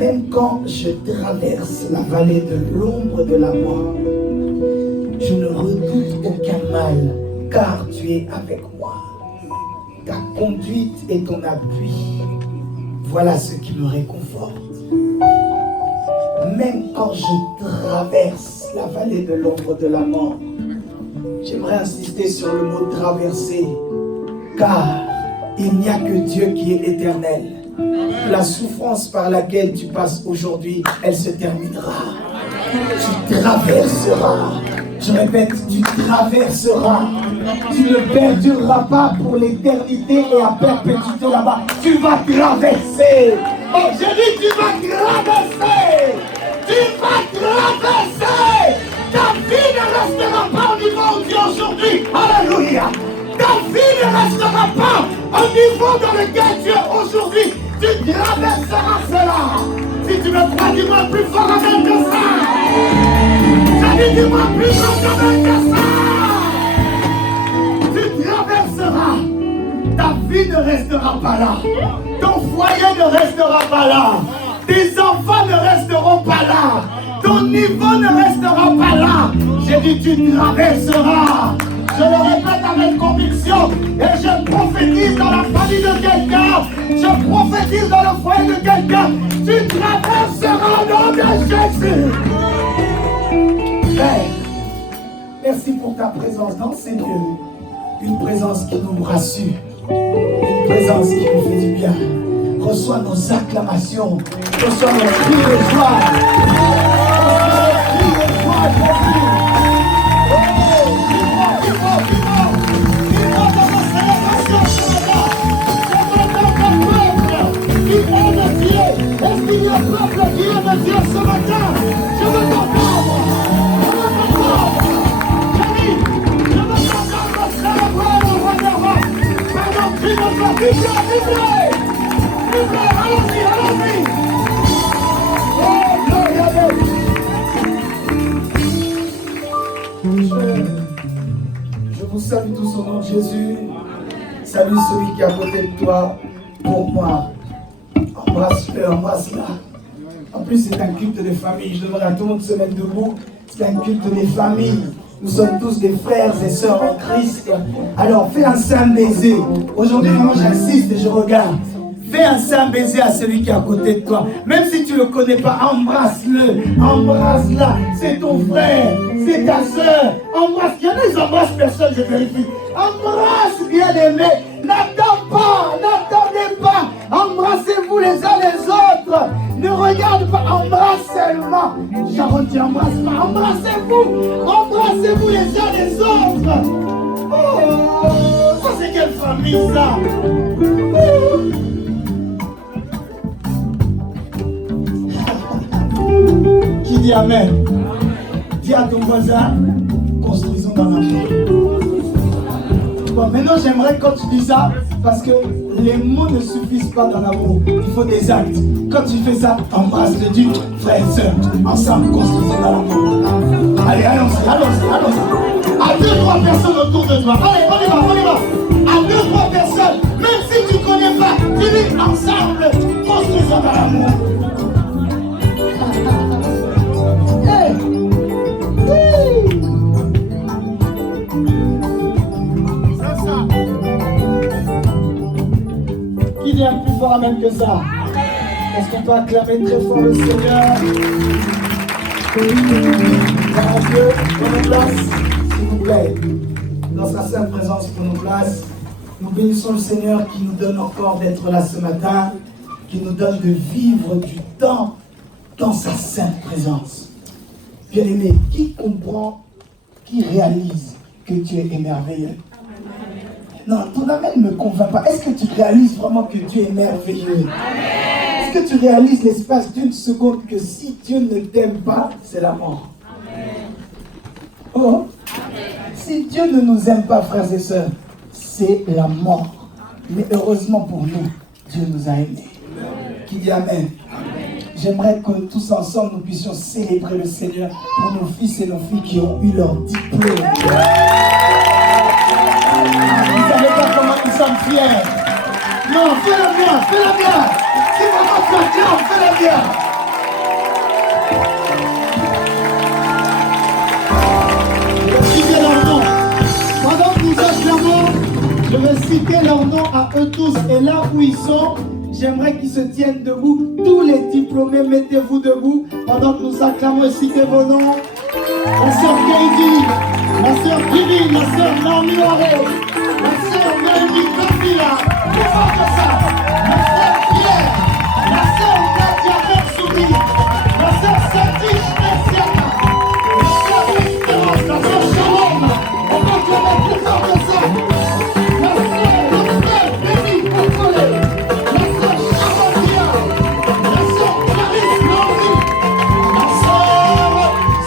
Même quand je traverse la vallée de l'ombre de la mort, je ne redoute aucun mal, car tu es avec moi. Ta conduite et ton appui, voilà ce qui me réconforte. Même quand je traverse la vallée de l'ombre de la mort, j'aimerais insister sur le mot traverser, car il n'y a que Dieu qui est éternel. La souffrance par laquelle tu passes aujourd'hui, elle se terminera. Tu traverseras. Je répète, tu traverseras. Tu ne perdureras pas pour l'éternité et à perpétuité là-bas. Tu vas traverser. Oh, j'ai dit, tu vas traverser. Tu vas traverser. Ta vie ne restera pas au niveau où tu es aujourd'hui. Alléluia. Ta vie ne restera pas au niveau dans lequel tu es aujourd'hui. Tu traverseras cela. Si tu me crois, dis-moi plus fort avec que ça. J'ai dit, dis-moi plus fort avec que ça. Tu traverseras. Ta vie ne restera pas là. Ton foyer ne restera pas là. Tes enfants ne resteront pas là. Ton niveau ne restera pas là. J'ai dit, tu traverseras. Je le répète avec conviction et je prophétise dans la famille de quelqu'un. Je prophétise dans le foyer de quelqu'un. Tu traverseras au nom de Jésus. Père, merci pour ta présence dans ces lieux. Une présence qui nous rassure. Une présence qui nous fait du bien. Reçois nos acclamations. Reçois nos cris de joie. Reçois nos cris de joie, Jésus. Est-ce qu'il y a un peuple qui aime Dieu ce matin? Je veux t'entendre. Je veux t'entendre. Jésus, je veux t'entendre célébrer le roi des rois. Pardon, crie de joie, vibrez, vibrez. Vibrez, allons-y, allons-y. Oh, gloire à Dieu. Je vous salue tous au nom de Jésus. Salue celui qui est à côté de toi pour moi. Embrasse-le, embrasse-la. En plus, c'est un culte de famille. Je demande à tout le monde de se mettre debout. C'est un culte des familles. Nous sommes tous des frères et sœurs en Christ. Alors, fais un saint baiser. Aujourd'hui, vraiment, j'insiste et je regarde. Fais un saint baiser à celui qui est à côté de toi. Même si tu ne le connais pas, embrasse-le. Embrasse-la. C'est ton frère. C'est ta sœur. Embrasse. Il y en a, ils embrassent personne, je vérifie. Embrasse, bien-aimé. N'attends pas. N'attendez pas. Embrassez-vous les uns les autres. Ne regarde pas. Embrasse seulement. Sharon, tu embrasses pas. Embrassez-vous. Embrassez-vous les uns les autres. Oh, ça c'est quelle famille ça? Qui dit Amen? Dis à ton voisin, construisons dans l'amour. Bon, maintenant j'aimerais quand tu dis ça, parce que les mots ne suffisent pas dans l'amour, il faut des actes. Quand tu fais ça, embrasse le Dieu, frères et sœurs, ensemble construisons dans l'amour. Allez, allons-y, allons-y, allons-y. À 2-3 personnes autour de toi. Allez, on y va, on y va. À 2-3 personnes, même si tu ne connais pas, tu dis ensemble, construisons dans l'amour. Qui vient plus fort même que ça? Est-ce qu'on peut acclamer très fort le Seigneur? Grand Dieu, prenons place, s'il vous plaît. Dans sa sainte présence, prenons place. Nous bénissons le Seigneur qui nous donne encore d'être là ce matin, qui nous donne de vivre du temps dans sa sainte présence. Bien-aimé, qui comprend, qui réalise que Dieu est merveilleux? Non, ton amen ne me convainc pas. Est-ce que tu réalises vraiment que Dieu est merveilleux? Est-ce que tu réalises l'espace d'une seconde que si Dieu ne t'aime pas, c'est la mort? Oh, si Dieu ne nous aime pas, frères et sœurs, c'est la mort. Mais heureusement pour nous, Dieu nous a aimés. Qui dit Amen? J'aimerais que tous ensemble nous puissions célébrer le Seigneur pour nos fils et nos filles qui ont eu leur diplôme. Vous savez pas comment nous sommes fiers. Non, fais-le bien, fais-le bien. Si vraiment tu as bien, fais-le bien. de citer leurs noms à eux tous. Et là où ils sont, j'aimerais qu'ils se tiennent debout. Tous les diplômés, mettez-vous debout pendant que nous acclamons et citez vos noms. La sœur Katie, la sœur Vivi, la sœur Naomi Waré, la sœur Noémie Kabila, plus fort que ça, la sœur Pierre, la sœur Nadia Bensouri, la sœur Satish Messiana, la sœur Espérance, la sœur Shalom, on va acclamer plus fort que ça, la sœur Docteur Béni Kokole, la sœur Chabandia, la sœur Clarisse Lambri, la sœur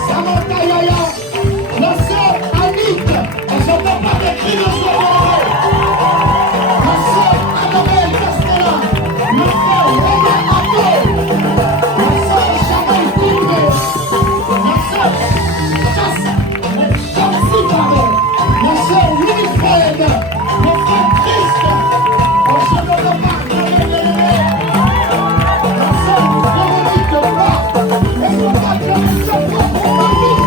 Samantha Yaya, la sœur Annick, on s'entend pas des cris de son rôle. La sœur Annabelle Castella, le frère Romain Atto, la sœur Chanel Koumbe, la sœur Chancy Barret, la sœur Winifred, le frère Christ, on s'entend pas la sœur Véronique Barre, et on va acclamer sa propre famille.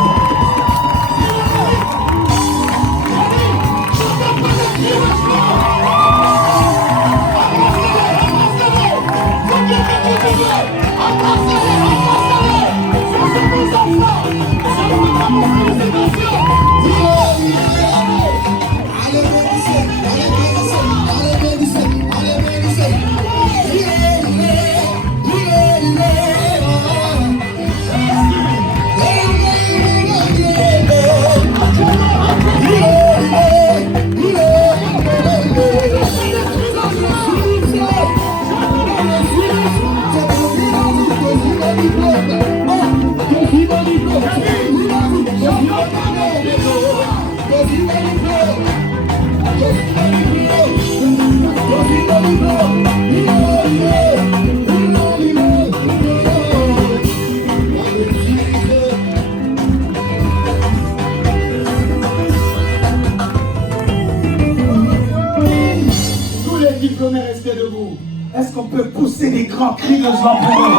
Tous les diplômés, restez debout. Est-ce qu'on peut pousser des grands cris de joie pour eux?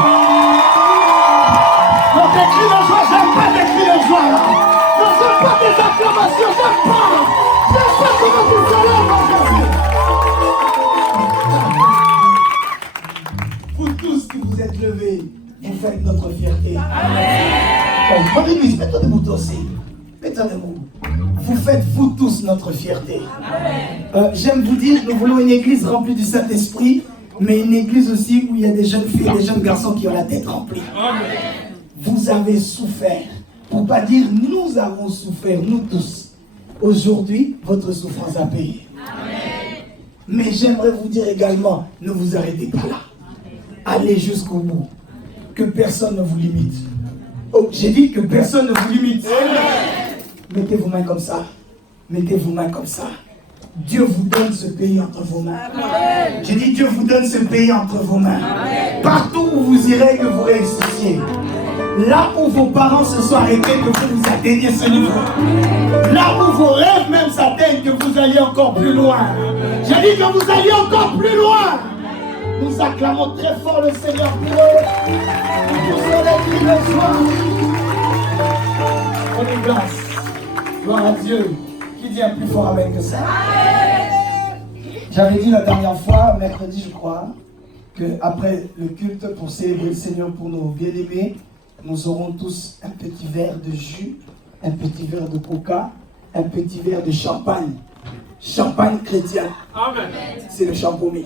Non, des cris de joie, j'aime pas des cris de joie là. Non, j'aime pas des acclamations, j'aime pas. J'aime pas comment tu célèbres aujourd'hui. Vous tous qui vous êtes levés, vous faites notre fierté. Amen. Bonne église, mets-toi debout toi aussi. Mets-toi debout. Vous faites vous tous notre fierté. J'aime vous dire, nous voulons une église remplie du Saint-Esprit, mais une église aussi où il y a des jeunes filles et des jeunes garçons qui ont la tête remplie. Amen. Vous avez souffert. Pour ne pas dire nous avons souffert, nous tous. Aujourd'hui, votre souffrance a payé. Amen. Mais j'aimerais vous dire également, ne vous arrêtez pas là. Allez jusqu'au bout. Que personne ne vous limite. Oh, j'ai dit que personne ne vous limite. Amen. Mettez vos mains comme ça. Mettez vos mains comme ça. Dieu vous donne ce pays entre vos mains. Amen. J'ai dit Dieu vous donne ce pays entre vos mains. Amen. Partout où vous irez, que vous réussissiez. Là où vos parents se sont arrêtés, que vous atteigniez ce niveau. Là où vos rêves même s'atteignent, que vous alliez encore plus loin. J'ai dit que vous alliez encore plus loin. Nous acclamons très fort le Seigneur pour eux. Nous poussons les cris de joie. Prenez place. Gloire à Dieu. Qui dit un plus fort amen que ça? J'avais dit la dernière fois, mercredi je crois, qu'après le culte pour célébrer le Seigneur pour nos bien-aimés, nous aurons tous un petit verre de jus, un petit verre de coca, un petit verre de champagne. Champagne chrétien. Amen. C'est le champomis.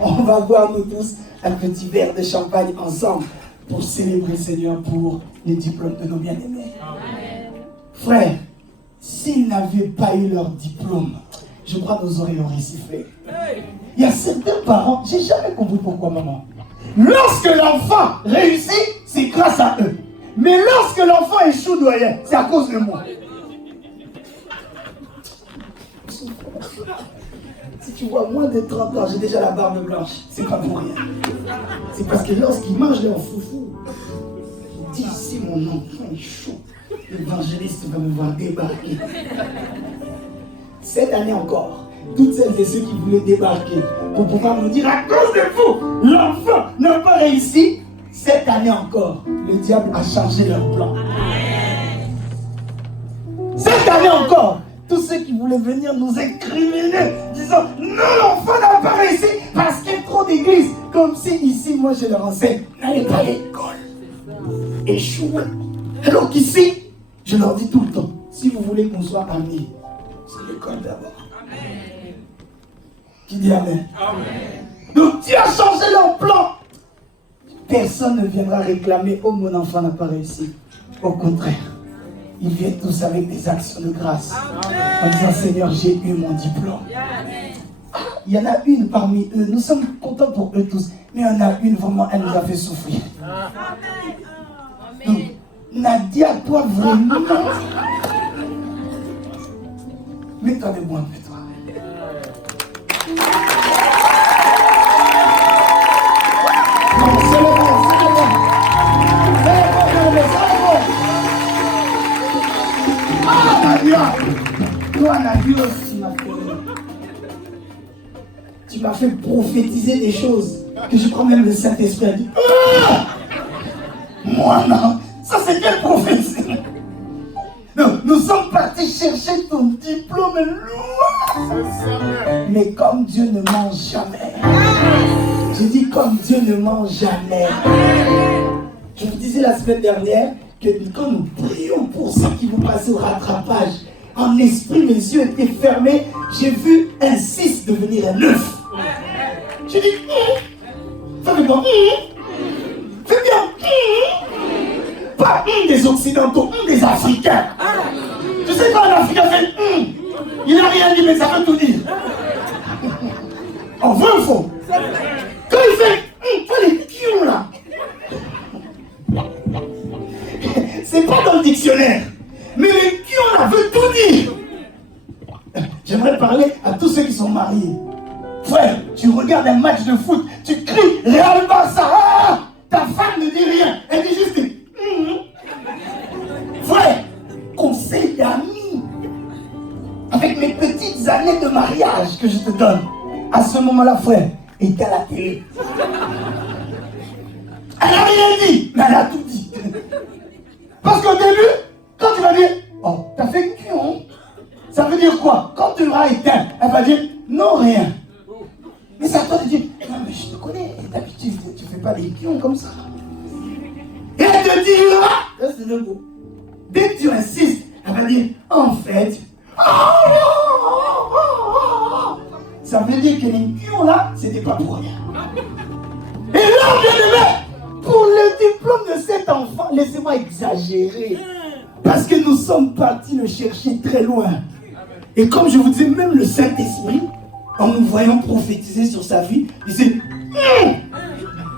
On va boire nous tous un petit verre de champagne ensemble pour célébrer le Seigneur pour les diplômes de nos bien-aimés. Frère, s'ils n'avaient pas eu leur diplôme, je crois que nos oreilles auraient sifflé. Il y a certains parents, j'ai jamais compris pourquoi maman. Lorsque l'enfant réussit, c'est grâce à eux. Mais lorsque l'enfant échoue, doyen, c'est à cause de moi. Si tu vois moins de 30 ans, j'ai déjà la barbe blanche. C'est pas pour rien. C'est parce que lorsqu'ils mangent leur foufou, ils disent si mon enfant est chaud, l'évangéliste va me voir débarquer. Cette année encore, toutes celles et ceux qui voulaient débarquer pour pouvoir nous dire à cause de vous, l'enfant n'a pas réussi. Cette année encore, le diable a changé leur plan. Cette année encore, tous ceux qui voulaient venir nous incriminer, disant non, l'enfant n'a pas réussi parce qu'il y a trop d'églises. Comme si ici, moi je leur enseigne, n'allez pas à l'école. Échouez. Alors qu'ici, je leur dis tout le temps, si vous voulez qu'on soit amis, c'est l'école d'abord. Qui dit amen? Amen. Donc Dieu a changé leur plan. Personne ne viendra réclamer, oh mon enfant n'a pas réussi. Au contraire, ils viennent tous avec des actions de grâce. Amen. En disant Seigneur, j'ai eu mon diplôme. Ah, il y en a une parmi eux, nous sommes contents pour eux tous, mais il y en a une vraiment, elle nous a fait souffrir. Donc, Nadia, toi vraiment, mets-toi debout un peu, toi. Non, c'est le bon, c'est le bon. Ah, Nadia! Toi, Nadia aussi, ma frère. Tu m'as fait prophétiser des choses que je crois même le Saint-Esprit a dit. Ah! Moi, non. Ça, c'est quelle prophétie? Non, nous sommes partis chercher ton diplôme loin. Mais comme Dieu ne ment jamais. Je dis comme Dieu ne ment jamais. Je vous disais la semaine dernière que quand nous prions pour ceux qui vont passer au rattrapage, en esprit, mes yeux étaient fermés. J'ai vu un 6 devenir un 9. J'ai dit, fais bien, fais bien. Pas des Occidentaux, des Africains. Tu sais quand un Africain fait il n'a rien dit, mais ça veut tout dire. En vrai ou faux? Quand il fait les pions là, c'est pas dans le dictionnaire, mais les pions là veut tout dire. J'aimerais parler à tous ceux qui sont mariés. Frère, tu regardes un match de foot, tu cries Real Barça, ta femme ne dit rien, elle dit juste frère, conseil d'amis. Avec mes petites années de mariage que je te donne, à ce moment-là, frère, était à la télé. Elle n'a rien dit, mais elle a tout dit. Parce qu'au début, quand tu vas dire, oh, t'as fait une pion, ça veut dire quoi? Quand tu l'auras éteint, elle va dire, non, rien. Mais c'est à toi de dire, non, mais je te connais, d'habitude, tu ne fais pas des pions comme ça. Et elle te dira, c'est le mot. Dès que tu insistes, elle va dire, en fait, ça veut dire que les pions là, c'était pas pour rien. Et là, bien aimé, pour le diplôme de cet enfant, laissez-moi exagérer. Parce que nous sommes partis le chercher très loin. Et comme je vous disais, même le Saint-Esprit, en nous voyant prophétiser sur sa vie, il disait,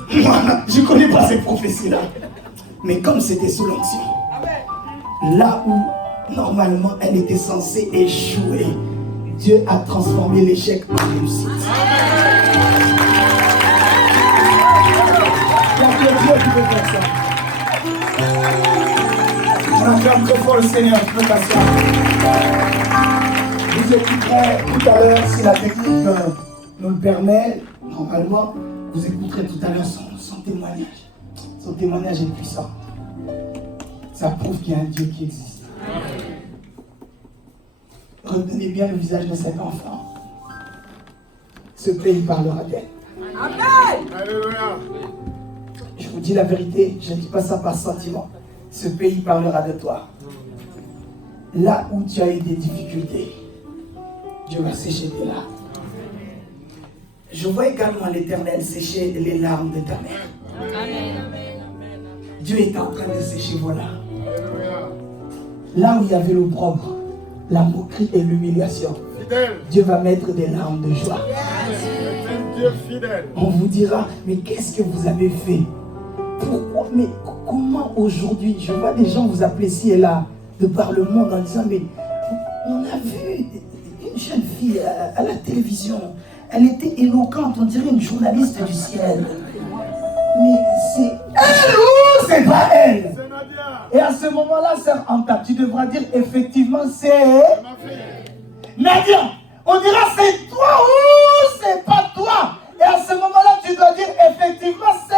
je ne connais pas ces prophéties-là. Mais comme c'était sous l'onction, là où normalement elle était censée échouer, Dieu a transformé l'échec en réussite. Il y a que Dieu qui peut faire ça. On acclame très fort le Seigneur, je peux passer. Vous écouterez tout à l'heure, si la technique nous le permet, normalement, vous écouterez tout à l'heure son témoignage. Son témoignage est puissant. Ça prouve qu'il y a un Dieu qui existe. Retenez bien le visage de cet enfant. Ce pays parlera d'elle. Amen. Alléluia. Je vous dis la vérité, je ne dis pas ça par sentiment. Ce pays parlera de toi. Là où tu as eu des difficultés, Dieu va sécher tes larmes. Je vois également l'Éternel sécher les larmes de ta mère. Amen. Dieu est en train de sécher vos larmes. Là où il y avait l'opprobre, la moquerie et l'humiliation, Dieu va mettre des larmes de joie. On vous dira, mais qu'est-ce que vous avez fait? Pourquoi? Mais comment aujourd'hui? Je vois des gens vous appeler ci et là, de par le monde, en disant, mais on a vu une jeune fille à la télévision. Elle était éloquente, on dirait une journaliste du ciel. Mais c'est elle ou c'est pas elle? Et à ce moment-là, sœur Anta, tu devras dire effectivement c'est Nadia. On dira c'est toi ou c'est pas toi. Et à ce moment-là, tu dois dire effectivement c'est.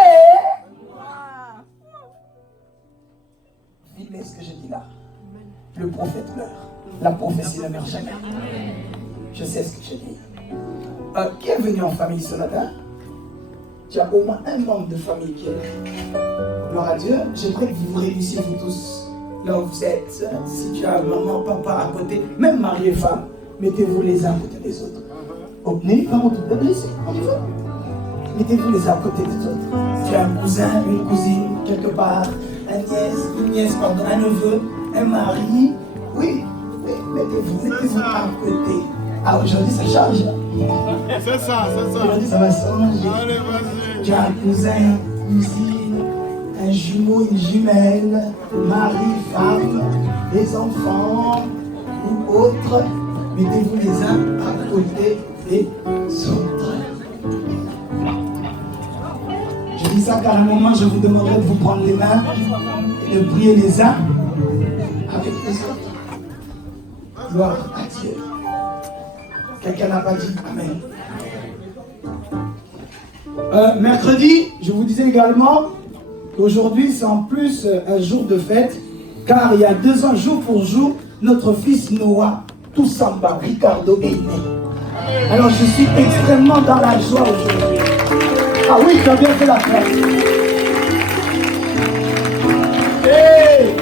Filmez ce que je dis là. Le prophète meurt. La prophétie passé ne meurt jamais. Je sais ce que je dis. Qui est venu en famille ce matin? Tu as au moins un membre de famille qui est là. Gloire à Dieu. J'aimerais que vous vous réunissiez vous tous là où vous êtes. Si tu as maman, papa à côté, même mari et femme, mettez-vous les uns à côté des autres. Oh, n'ayez pas honte. On y va. Mettez-vous les uns à côté des autres. Tu as un cousin, une cousine, quelque part, une nièce, pardon, un neveu, un mari. Oui, mettez-vous à côté. Ah, aujourd'hui ça change. C'est ça. Aujourd'hui ça va changer. Allez, vas-y. Tu as un cousin, une cousine, un jumeau, une jumelle, mari, femme, des enfants ou autres. Mettez-vous les uns à côté des autres. Je dis ça car à un moment je vous demanderai de vous prendre les mains et de prier les uns avec les autres. Gloire à Dieu. Quelqu'un n'a pas dit Amen. Mercredi, je vous disais également qu'aujourd'hui c'est en plus un jour de fête, car il y a 2 ans, jour pour jour, notre fils Noah Toussamba Ricardo est né. Alors je suis extrêmement dans la joie aujourd'hui. Ah oui, tu as bien fait la fête. Et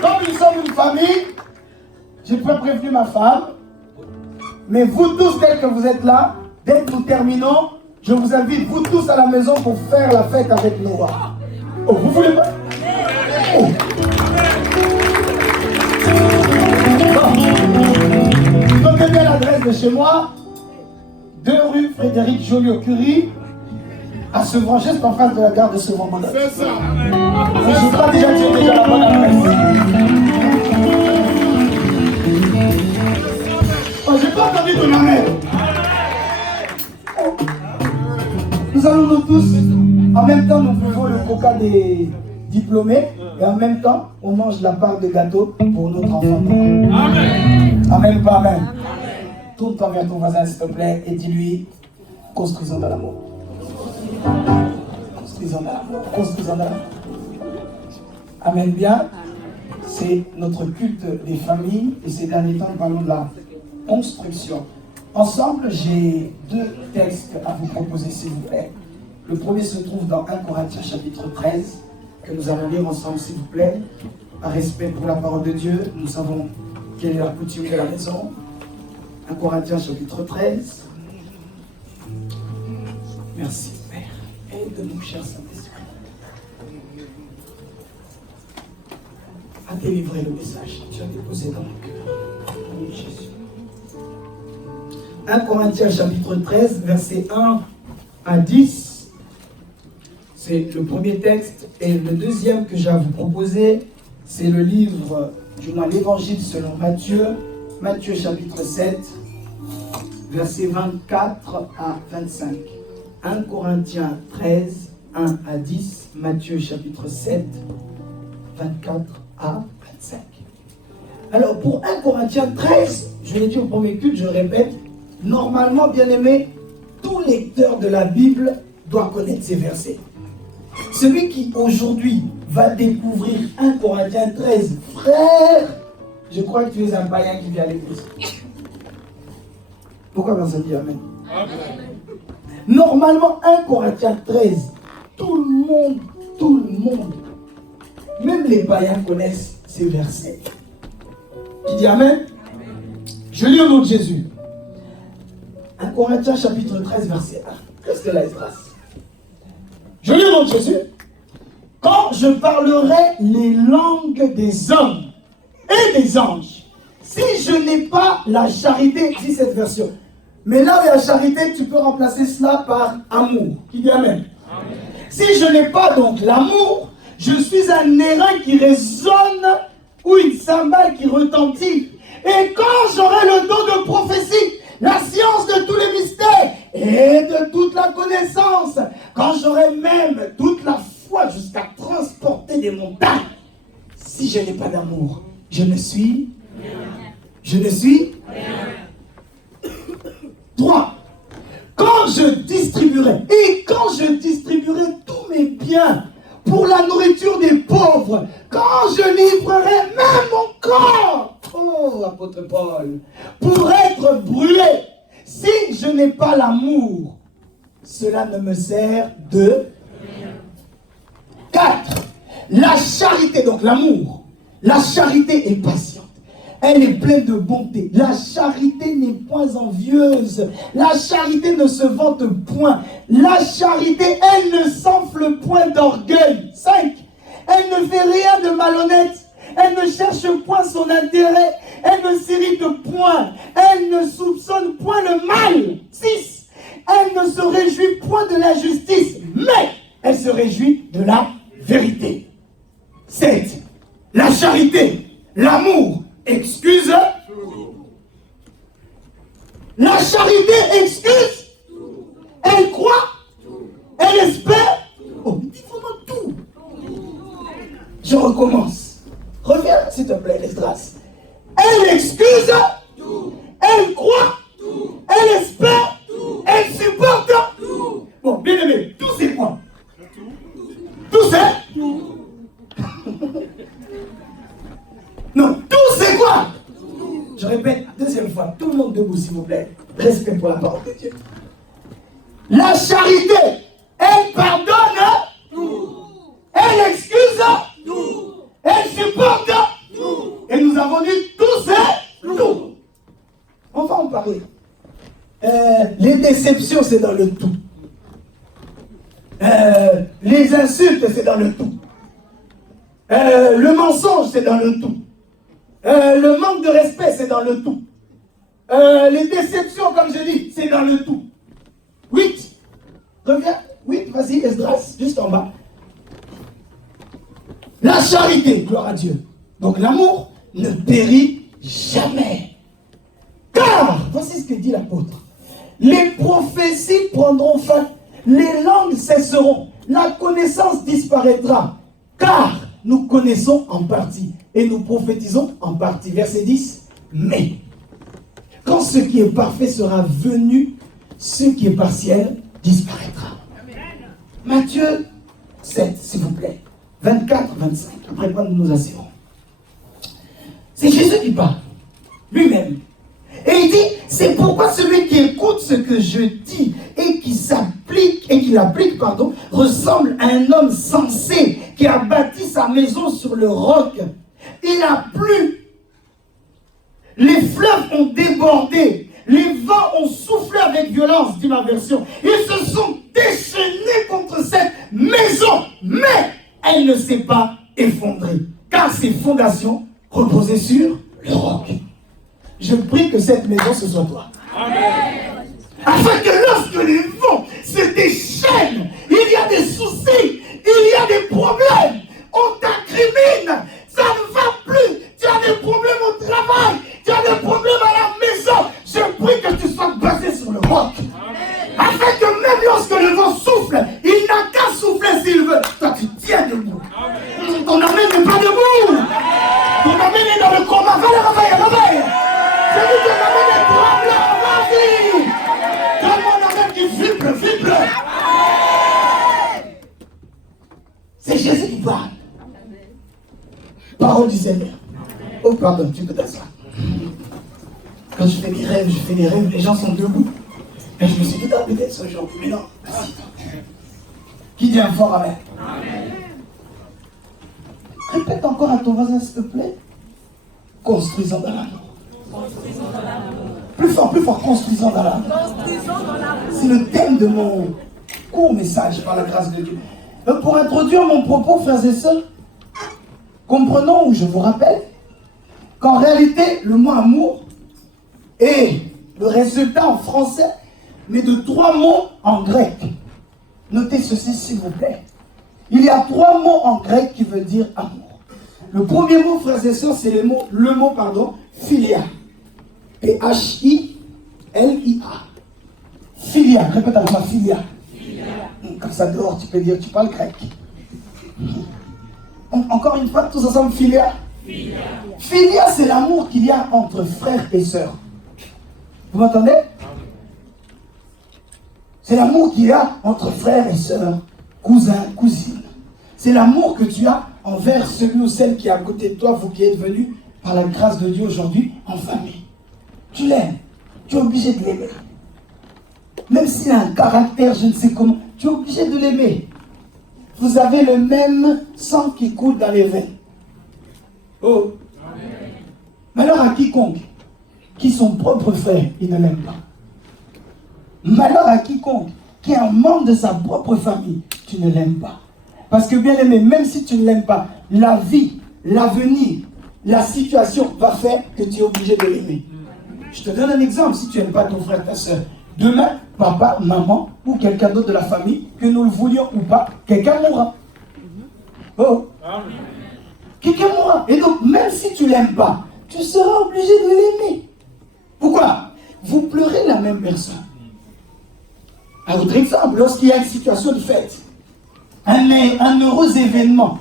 comme nous sommes une famille, j'ai pas prévenu ma femme. Mais vous tous, dès que vous êtes là, dès que nous terminons, je vous invite, vous tous à la maison pour faire la fête avec Noah. Oh, vous voulez pas? Oh. Notez bien l'adresse de chez moi. 2 rue Frédéric Joliot-Curie, à Sevran, juste en face de la gare de Sevran-Monote. C'est ça. Je ne sais pas déjà que j'ai déjà la bonne adresse. Oh, j'ai pas entendu ton amen. Nous allons nous tous, en même temps, nous buvons le coca des diplômés et en même temps, on mange la part de gâteau pour notre enfant. Amen. Amen, pas amen. Tourne-toi vers ton voisin, s'il te plaît, et dis-lui, construisons dans l'amour. Construisons dans l'amour. Construisons dans l'amour. Amen bien. C'est notre culte des familles et ces derniers temps, nous parlons de la construction. Ensemble, j'ai 2 textes à vous proposer, s'il vous plaît. Le premier se trouve dans 1 Corinthiens chapitre 13, que nous allons lire ensemble, s'il vous plaît. Par respect pour la parole de Dieu, nous savons quelle est la coutume de la maison. 1 Corinthiens chapitre 13. Merci, Père. Aide-nous, cher Saint-Esprit, à délivrer le message que tu as déposé dans mon cœur. Au nom de Jésus. 1 Corinthiens chapitre 13, versets 1 à 10. C'est le premier texte. Et le deuxième que j'ai à vous proposer, c'est le livre, du moins l'évangile selon Matthieu. Matthieu chapitre 7, versets 24 à 25. 1 Corinthiens 13, 1 à 10. Matthieu chapitre 7, 24 à 25. Alors pour 1 Corinthiens 13, je l'ai dit au premier culte, je répète, normalement, bien aimé, tout lecteur de la Bible doit connaître ces versets. Celui qui aujourd'hui va découvrir 1 Corinthiens 13, frère, je crois que tu es un païen qui vient à l'église. Pourquoi personne dit Amen? Amen. Normalement, 1 Corinthiens 13, tout le monde, même les païens connaissent ces versets. Qui dit Amen? Je lis au nom de Jésus. 1 Corinthiens chapitre 13, verset 1. Restez là, Esdras. Je lis au nom de Jésus. Quand je parlerai les langues des hommes et des anges, si je n'ai pas la charité, dit cette version. Mais là où il y a charité, tu peux remplacer cela par amour. Qui dit Amen? Amen. Si je n'ai pas donc l'amour, je suis un airain qui résonne ou une cymbale qui retentit. Et quand j'aurai le don de prophétie, la science de tous les mystères et de toute la connaissance, quand j'aurai même toute la foi jusqu'à transporter des montagnes, si je n'ai pas d'amour, je ne suis rien. Je ne suis rien. 3. Quand je distribuerai, et quand je distribuerai tous mes biens pour la nourriture des pauvres, quand je livrerai même mon corps, oh, Oh, apôtre Paul, pour être brûlé, si je n'ai pas l'amour, cela ne me sert de rien. 4. La charité, donc l'amour. La charité est patiente. Elle est pleine de bonté. La charité n'est point envieuse. La charité ne se vante point. La charité, elle ne s'enfle point d'orgueil. 5. Elle ne fait rien de malhonnête. Elle ne cherche point son intérêt. Elle ne s'irrite point. Elle ne soupçonne point le mal. 6. Elle ne se réjouit point de l'injustice, mais elle se réjouit de la vérité. 7. La charité, l'amour, excuse. La charité excuse. Elle croit. Elle espère. Oh, dis vraiment tout. Je recommence. Reviens, s'il te plaît, Esdras. Elle excuse. Elle croit. Elle espère. Elle supporte. Bon, bien aimé, tout c'est quoi? Tout c'est? Non, tout c'est quoi? Je répète, deuxième fois, tout le monde debout s'il vous plaît. Respect pour la parole de Dieu. La charité, elle pardonne, elle excuse, elle supporte, et nous avons dit tout c'est tout. On va en parler. Les déceptions, c'est dans le tout. Les insultes, c'est dans le tout. Le mensonge, c'est dans le tout. Le manque de respect, c'est dans le tout. Les déceptions, comme je dis, c'est dans le tout. 8. Reviens. 8, vas-y, Esdras, juste en bas. La charité, gloire à Dieu. Donc l'amour ne périt jamais. Car, voici ce que dit l'apôtre. Les prophéties prendront fin, les langues cesseront, la connaissance disparaîtra. Car nous connaissons en partie et nous prophétisons en partie. Verset 10. Mais, quand ce qui est parfait sera venu, ce qui est partiel disparaîtra. Matthieu 7, s'il vous plaît. 24, 25. Après quoi nous nous assirons. C'est Jésus qui parle. Lui-même. Et il dit, c'est pourquoi celui qui écoute ce que je dis et qui s'applique, et qui l'applique, pardon, ressemble à un homme sensé qui a bâti sa maison sur le roc. Il a plu. Les fleuves ont débordé. Les vents ont soufflé avec violence, dit ma version. Ils se sont déchaînés contre cette maison, mais elle ne s'est pas effondrée, car ses fondations reposaient sur le roc. Je prie que cette maison, ce soit toi. Amen. Afin que lorsque les vents se déchaînent, il y a des soucis, il y a des problèmes, on t'incrimine, ça ne va plus, tu as des problèmes au travail, tu as des problèmes à la maison. Je prie que tu sois basé sur le roc. Amen. Afin que même lorsque le vent souffle, il n'a qu'à souffler s'il veut. Toi, tu tiens debout. Amen. Ton amen n'est pas debout. Amen. Ton amen est dans le coma. Réveille. C'est lui qui m'amène à trembler, vas-y! Donne mon amen qui vibre! C'est Jésus qui parle. Parole du Seigneur. Oh pardon, tu peux t'asseoir. Quand je fais des rêves, les gens sont debout. Et je me suis dit, ah, peut-être ce jour. Mais non, qui dit un fort amen? Répète encore à ton voisin, s'il te plaît. Construisons dans l'amour. Plus fort, construisons dans l'amour. C'est le thème de mon court message par la grâce de Dieu. Donc pour introduire mon propos, frères et sœurs, comprenons ou je vous rappelle qu'en réalité, le mot amour est le résultat en français, mais de 3 mots en grec. Notez ceci s'il vous plaît. Il y a 3 mots en grec qui veulent dire amour. Le premier mot, frères et sœurs, c'est le mot, philia. P-H-I-L-I-A. Philia, répète avec moi, philia. Comme ça dehors, tu peux dire, tu parles grec. Encore une fois, tous ensemble, philia. Philia, c'est l'amour qu'il y a entre frères et sœurs. Vous m'entendez? C'est l'amour qu'il y a entre frères et sœurs, cousins, cousines. C'est l'amour que tu as envers celui ou celle qui est à côté de toi, vous qui êtes venus par la grâce de Dieu aujourd'hui en famille. Tu l'aimes, tu es obligé de l'aimer. Même s'il a un caractère, je ne sais comment, tu es obligé de l'aimer. Vous avez le même sang qui coule dans les veines. Oh. Malheur à quiconque qui son propre frère, il ne l'aime pas. Malheur à quiconque qui est un membre de sa propre famille, tu ne l'aimes pas. Parce que bien aimé, même si tu ne l'aimes pas, la vie, l'avenir, la situation va faire que tu es obligé de l'aimer. Je te donne un exemple, si tu n'aimes pas ton frère, ta soeur, demain, papa, maman ou quelqu'un d'autre de la famille, que nous le voulions ou pas, quelqu'un mourra. Oh. Quelqu'un mourra. Et donc, même si tu ne l'aimes pas, tu seras obligé de l'aimer. Pourquoi? Vous pleurez la même personne. Un autre exemple, lorsqu'il y a une situation de fête, un heureux événement.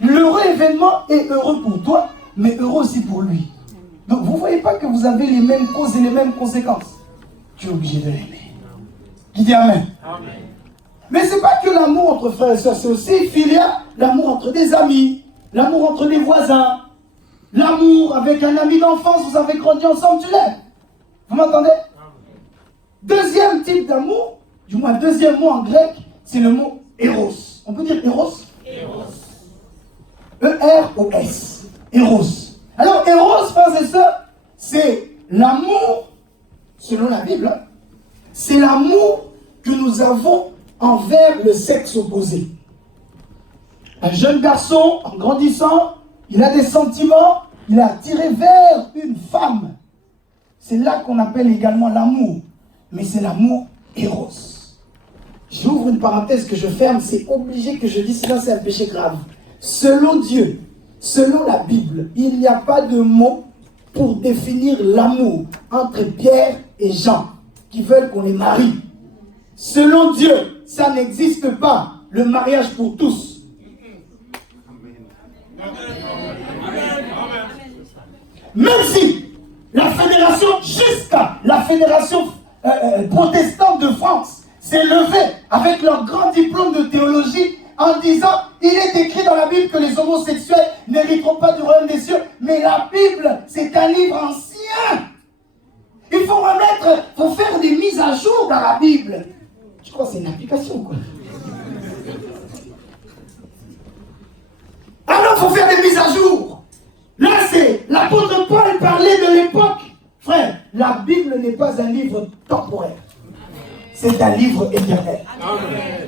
L'heureux événement est heureux pour toi, mais heureux aussi pour lui. Donc vous ne voyez pas que vous avez les mêmes causes et les mêmes conséquences. Tu es obligé de l'aimer. Qui dit Amen? Amen. Mais ce n'est pas que l'amour entre frères et sœurs, c'est aussi filial, l'amour entre des amis, l'amour entre des voisins, l'amour avec un ami d'enfance, vous avez grandi ensemble, tu l'aimes. Vous m'entendez? Deuxième type d'amour, du moins deuxième mot en grec, c'est le mot Eros. On peut dire Eros? Eros. E-R-O-S. Eros. Alors, Eros, frères et sœurs, c'est l'amour, selon la Bible, hein, c'est l'amour que nous avons envers le sexe opposé. Un jeune garçon, en grandissant, il a des sentiments, il est attiré vers une femme. C'est là qu'on appelle également l'amour. Mais c'est l'amour Eros. J'ouvre une parenthèse que je ferme, c'est obligé que je dise, sinon c'est un péché grave. Selon Dieu, selon la Bible, il n'y a pas de mot pour définir l'amour entre Pierre et Jean, qui veulent qu'on les marie. Selon Dieu, ça n'existe pas, le mariage pour tous. Même si la fédération, jusqu'à la fédération protestante de France, s'est levée avec leur grand diplôme de théologie en disant, il est écrit dans la Bible que les homosexuels n'hériteront pas du royaume des cieux, mais la Bible, c'est un livre ancien. Il faut remettre, il faut faire des mises à jour dans la Bible. Je crois que c'est une application, quoi. Alors, il faut faire des mises à jour. Là, c'est l'apôtre Paul parlait de l'époque. Frère, la Bible n'est pas un livre temporaire. C'est un livre éternel.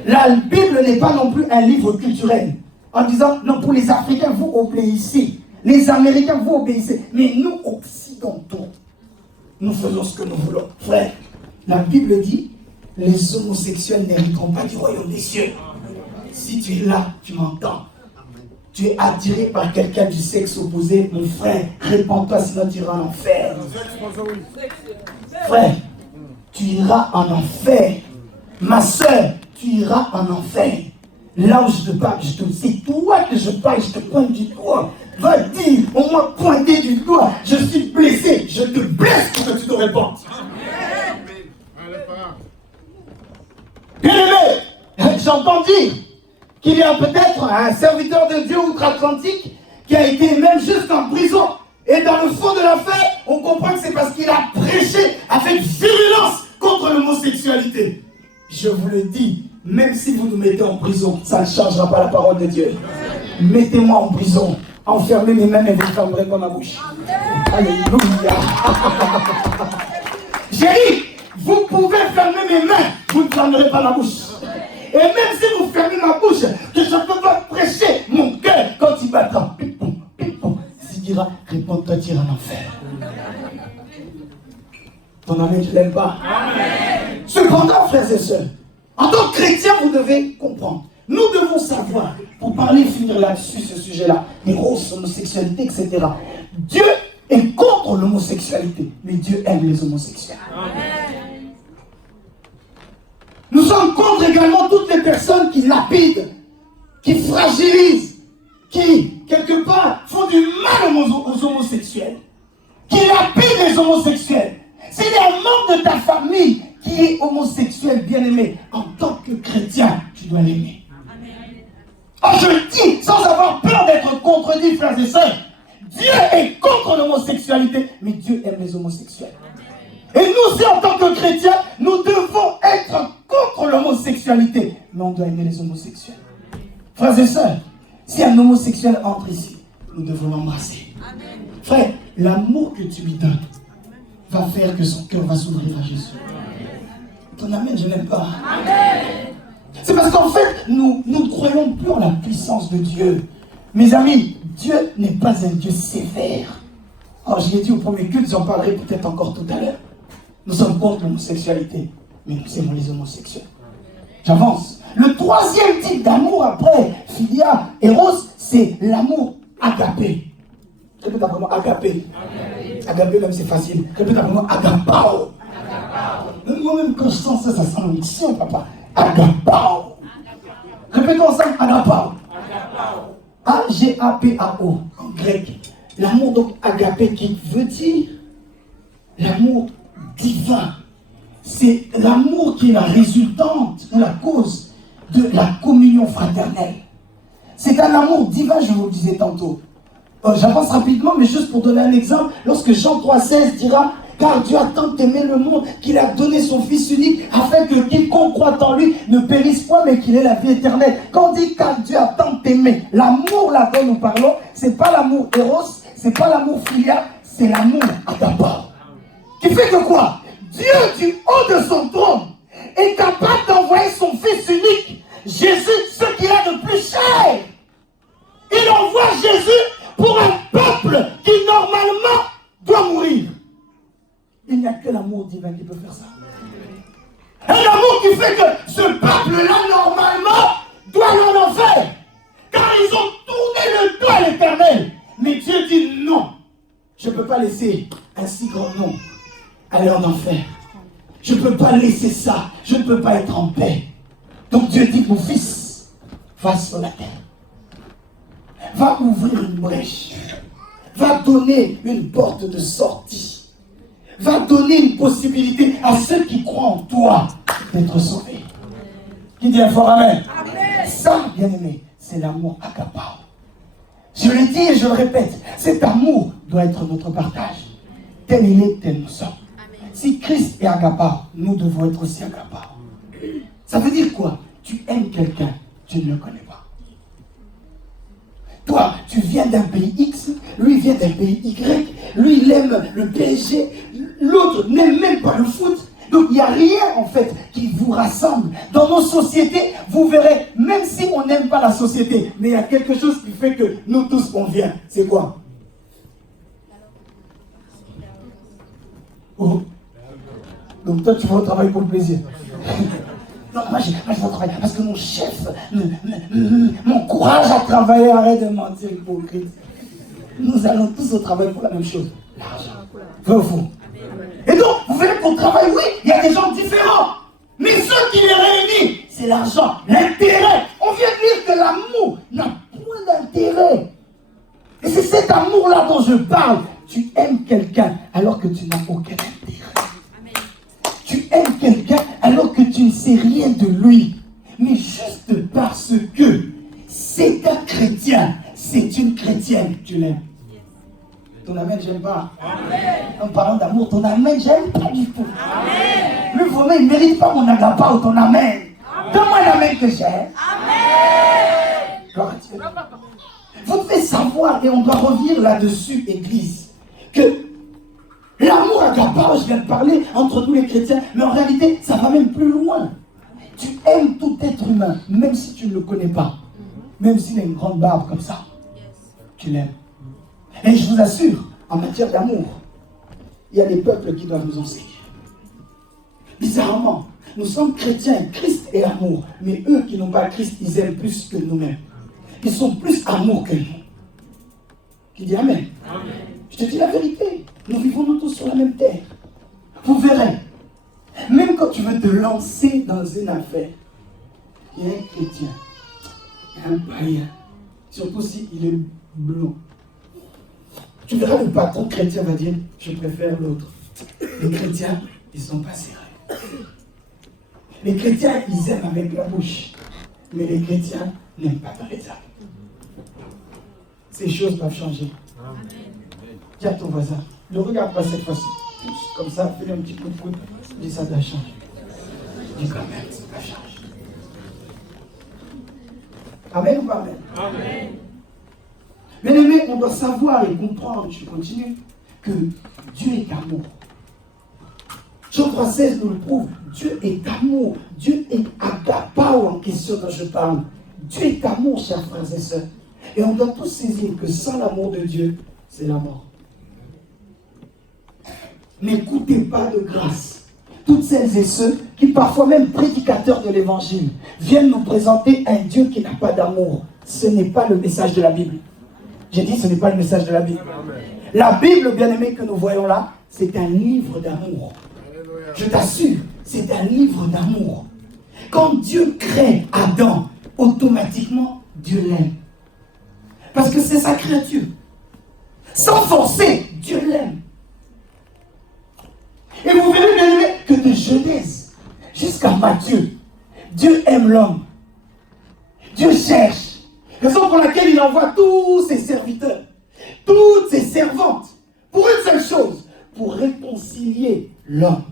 La Bible n'est pas non plus un livre culturel. En disant, non, pour les Africains, vous obéissez. Les Américains, vous obéissez. Mais nous, occidentaux, nous faisons ce que nous voulons. Frère, la Bible dit, les homosexuels n'hériteront pas du royaume des cieux. Si tu es là, tu m'entends. Tu es attiré par quelqu'un du sexe opposé, mon frère, répands-toi, sinon tu iras en enfer. Frère, tu iras en enfer. Ma soeur, tu iras en enfer. Là où je te parle, c'est toi que je parle, je te pointe du doigt. Va dire, on m'a pointé du doigt, je suis blessé, je te blesse pour que tu te répandes. Bien aimé, j'entends dire qu'il y a peut-être un serviteur de Dieu outre-Atlantique qui a été même juste en prison. Et dans le fond de l'affaire, on comprend que c'est parce qu'il a prêché avec virulence contre l'homosexualité. Je vous le dis, même si vous nous mettez en prison, ça ne changera pas la parole de Dieu. Mettez-moi en prison, enfermez mes mains et vous fermerez pas ma bouche. Alléluia. J'ai dit, vous pouvez fermer mes mains, vous ne fermerez pas ma bouche. Et même si vous fermez ma bouche, que je ne peux pas prêcher mon cœur quand il battra. S'il dira, réponds-toi, tu iras en enfer. Ton ami, tu ne l'aimes pas. Amen. Cependant, frères et sœurs, en tant que chrétiens, vous devez comprendre. Nous devons savoir, pour parler, finir là-dessus, ce sujet-là, Eros, homosexualité, etc. Dieu est contre l'homosexualité, mais Dieu aime les homosexuels. Amen. Nous sommes contre également toutes les personnes qui lapident, qui fragilisent, qui, quelque part, font du mal aux homosexuels, qui lapident les homosexuels. S'il y a un membre de ta famille qui est homosexuel, bien-aimé, en tant que chrétien, tu dois l'aimer. Oh, je le dis sans avoir peur d'être contredit, frères et sœurs. Dieu est contre l'homosexualité, mais Dieu aime les homosexuels. Et nous, si en tant que chrétiens, nous devons être contre l'homosexualité, mais on doit aimer les homosexuels. Frères et sœurs, si un homosexuel entre ici, nous devons l'embrasser. Frère, l'amour que tu lui donnes va faire que son cœur va s'ouvrir à Jésus. Ton amen, je n'aime pas. C'est parce qu'en fait, nous ne croyons plus en la puissance de Dieu. Mes amis, Dieu n'est pas un Dieu sévère. Alors, je l'ai dit au premier culte, j'en parlerai peut-être encore tout à l'heure. Nous sommes contre l'homosexualité, mais nous aimons les homosexuels. J'avance. Le troisième type d'amour après philia, eros, c'est l'amour agapé. Répète après moi, agapé. Agapé, même c'est facile. Répète après moi, agapao. Moi-même, quand je sens ça, ça sent l'onction, papa. Agapao. Répétons ensemble, agapao. A-G-A-P-A-O, en grec. L'amour, donc, agapé, qui veut dire l'amour divin. C'est l'amour qui est la résultante ou la cause de la communion fraternelle. C'est un amour divin, je vous le disais tantôt. J'avance rapidement, mais juste pour donner un exemple, lorsque Jean 3,16 dira « Car Dieu a tant aimé le monde qu'il a donné son Fils unique, afin que quiconque croit en lui ne périsse point, mais qu'il ait la vie éternelle. » Quand on dit « Car Dieu a tant aimé », l'amour là dont nous parlons, c'est pas l'amour eros, c'est pas l'amour philia, c'est l'amour agapao. Qui fait que quoi? Dieu du haut de son trône est capable d'envoyer son Fils unique, Jésus, ce qu'il a de plus cher. Il envoie Jésus pour un peuple qui normalement doit mourir. Il n'y a que l'amour divin qui peut faire ça. Un amour qui fait que ce peuple-là, normalement, doit aller en enfer. Car ils ont tourné le dos à l'Éternel. Mais Dieu dit non. Je ne peux pas laisser un si grand nom aller en enfer. Je ne peux pas laisser ça. Je ne peux pas être en paix. Donc Dieu dit, mon fils, va sur la terre. Va ouvrir une brèche. Va donner une porte de sortie. Va donner une possibilité à ceux qui croient en toi d'être sauvés. Qui dit un fort amen? Amen. Ça, bien aimé, c'est l'amour agapao. Je le dis et je le répète, cet amour doit être notre partage. Tel il est, tel nous sommes. Amen. Si Christ est agapao, nous devons être aussi agapao. Ça veut dire quoi? Tu aimes quelqu'un, tu ne le connais pas. Toi, tu viens d'un pays X, lui vient d'un pays Y, lui il aime le PSG, l'autre n'aime même pas le foot. Donc il n'y a rien en fait qui vous rassemble. Dans nos sociétés, vous verrez, même si on n'aime pas la société, mais il y a quelque chose qui fait que nous tous on vient. C'est quoi? Oh. Donc toi tu vas au travail pour le plaisir. Non, moi je vais travailler parce que mon chef m'encourage à travailler. Arrête de mentir, hypocrite. Nous allons tous au travail pour la même chose. L'argent. Vrai ou faux? Et donc, vous verrez qu'au travail, oui, il y a des gens différents. Mais ce qui les réunit, c'est l'argent, l'intérêt. On vient de dire que l'amour n'a point d'intérêt. Et c'est cet amour-là dont je parle. Tu aimes quelqu'un alors que tu n'as aucun intérêt. Tu aimes quelqu'un alors que tu ne sais rien de lui. Mais juste parce que c'est un chrétien, c'est une chrétienne, tu l'aimes. Ton amen, j'aime pas. Amen. En parlant d'amour, ton amen, j'aime pas du tout. Amen. Lui, vraiment, il ne mérite pas mon agapao ou ton amen. Donne-moi l'amen que j'aime. Amen. Gloire à Dieu. Vous devez savoir, et on doit revenir là-dessus, Église, que l'amour agapao, je viens de parler entre nous les chrétiens, mais en réalité, ça va même plus loin. Tu aimes tout être humain, même si tu ne le connais pas. Même s'il a une grande barbe comme ça. Tu l'aimes. Et je vous assure, en matière d'amour, il y a des peuples qui doivent nous enseigner. Bizarrement, nous sommes chrétiens, Christ est amour, mais eux qui n'ont pas Christ, ils aiment plus que nous-mêmes. Ils sont plus amour que nous. Qui dit Amen? Amen. Je te dis la vérité, nous vivons nous tous sur la même terre. Vous verrez, même quand tu veux te lancer dans une affaire, il y a un chrétien, il y a un païen, surtout s'il est blond. Tu verras, le patron chrétien va dire, je préfère l'autre. Les chrétiens, ils ne sont pas sérieux. Les chrétiens, ils aiment avec la bouche. Mais les chrétiens n'aiment pas dans les âmes. Ces choses doivent changer. Amen. Dis à ton voisin, ne regarde pas cette fois-ci. Comme ça, fais-lui un petit coup de coude. Dis ça doit changer. Dis quand même, ça doit changer. Amen ou pas amen? Amen. Bien aimé, on doit savoir et comprendre, je continue, que Dieu est amour. Jean 3,16 nous le prouve. Dieu est amour. Dieu est agapao en question dont je parle. Dieu est amour, chers frères et sœurs. Et on doit tous saisir que sans l'amour de Dieu, c'est la mort. N'écoutez pas de grâce toutes celles et ceux qui, parfois même prédicateurs de l'évangile, viennent nous présenter un Dieu qui n'a pas d'amour. Ce n'est pas le message de la Bible. J'ai dit, ce n'est pas le message de la Bible. La Bible, bien aimée, que nous voyons là, c'est un livre d'amour. Je t'assure, c'est un livre d'amour. Quand Dieu crée Adam, automatiquement, Dieu l'aime. Parce que c'est sa créature. Sans forcer, Dieu l'aime. Et vous verrez, bien aimé, que de Genèse jusqu'à Matthieu, Dieu aime l'homme. Dieu cherche. Raison pour laquelle il envoie tous ses serviteurs, toutes ses servantes, pour une seule chose, pour réconcilier l'homme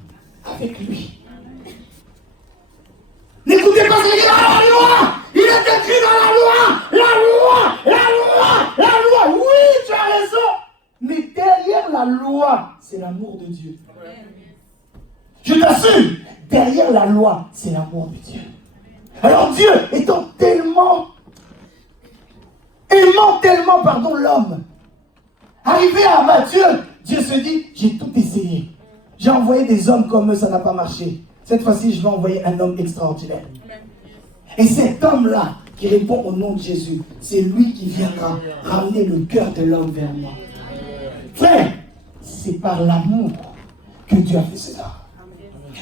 avec lui. N'écoutez pas ce qu'il dit dans la loi. Il est écrit dans la loi. La loi, la loi, la loi. Oui, tu as raison. Mais derrière la loi, c'est l'amour de Dieu. Je t'assure, derrière la loi, c'est l'amour de Dieu. Alors Dieu, étant tellement, aimant tellement, l'homme, arrivé à Matthieu, Dieu se dit, j'ai tout essayé. J'ai envoyé des hommes comme eux, ça n'a pas marché. Cette fois-ci, je vais envoyer un homme extraordinaire. Et cet homme-là, qui répond au nom de Jésus, c'est lui qui viendra ramener le cœur de l'homme vers moi. Frère, c'est par l'amour que Dieu a fait cela.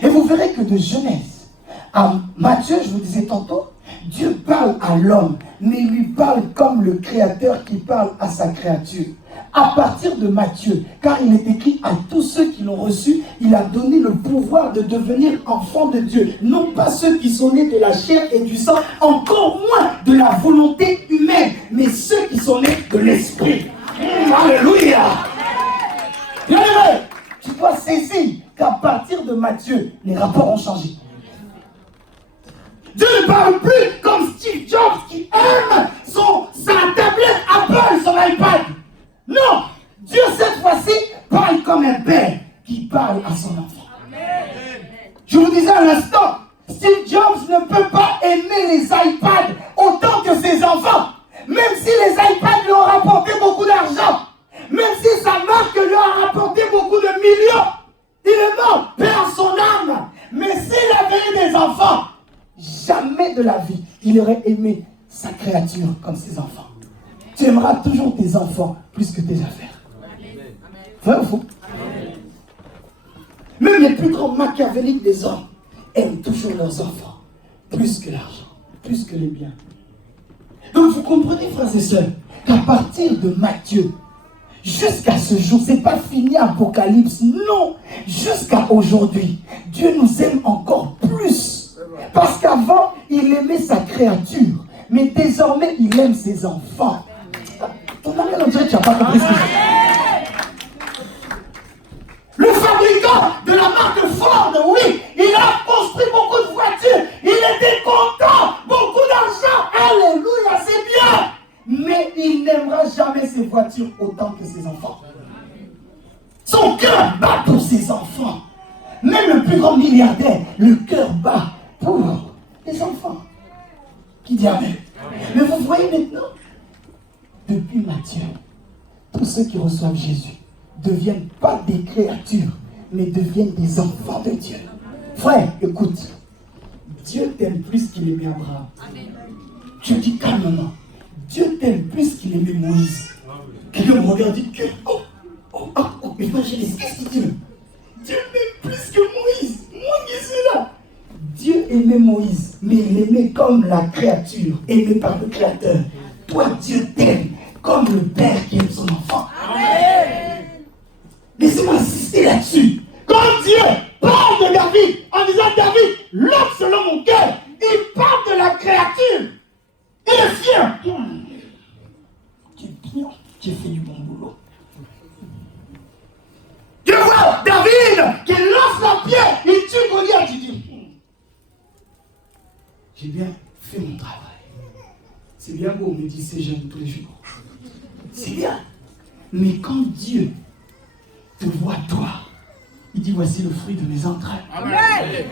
Et vous verrez que de Genèse à Matthieu, je vous disais tantôt, Dieu parle à l'homme, mais il lui parle comme le Créateur qui parle à sa créature. À partir de Matthieu, car il est écrit à tous ceux qui l'ont reçu, il a donné le pouvoir de devenir enfants de Dieu. Non pas ceux qui sont nés de la chair et du sang, encore moins de la volonté humaine, mais ceux qui sont nés de l'esprit. Alléluia! Bien aimé, tu dois saisir qu'à partir de Matthieu, les rapports ont changé. Dieu ne parle plus comme Steve Jobs qui aime sa tablette Apple, son iPad. Non, Dieu cette fois-ci parle comme un père qui parle à son enfant. Amen. Je vous disais à l'instant, Steve Jobs ne peut pas aimer les iPads autant que ses enfants. Même si les iPads lui ont rapporté beaucoup d'argent, même si sa marque lui a rapporté beaucoup de millions, il est mort, perd son âme. Mais s'il avait eu des enfants, jamais de la vie, il aurait aimé sa créature comme ses enfants. Tu aimeras toujours tes enfants plus que tes affaires. Vrai ou faux? Même les plus grands machiavéliques des hommes aiment toujours leurs enfants plus que l'argent, plus que les biens. Donc vous comprenez, frères et sœurs, qu'à partir de Matthieu, jusqu'à ce jour, c'est pas fini Apocalypse, non, jusqu'à aujourd'hui, Dieu nous aime encore plus. Parce qu'avant, il aimait sa créature, mais désormais, il aime ses enfants. Ton ami, on dirait que tu n'as pas compris ce que je dis. Le fabricant de la marque Ford, oui, il a construit beaucoup de voitures, il était content, beaucoup d'argent, alléluia, c'est bien. Mais il n'aimera jamais ses voitures autant que ses enfants. Son cœur bat pour ses enfants. Même le plus grand milliardaire, le cœur bat pour les enfants. Qui dit Amen? Mais vous voyez maintenant, depuis Matthieu, tous ceux qui reçoivent Jésus deviennent pas des créatures, mais deviennent des enfants de Dieu. Frère, écoute, Dieu t'aime plus qu'il aimait Abraham. Je dis calmement, Dieu t'aime plus qu'il aimait Moïse. Quelqu'un me regarde et dit, évangéliste, qu'est-ce qu'il dit? Dieu m'aime plus que Moïse. Moi qui suis là. Dieu aimait Moïse, mais il l'aimait comme la créature, aimée par le Créateur. Toi, Dieu t'aime comme le père qui aime son enfant. Amen. Laissez-moi insister là-dessus. Quand Dieu parle de David, en disant David, l'homme selon mon cœur, il parle de la créature. Il est fier. Tu es bien, tu as fait du bon boulot. c'est bien beau, me dit ces jeunes tous les jours. C'est bien. Mais quand Dieu te voit toi, il dit voici le fruit de mes entrailles. Amen.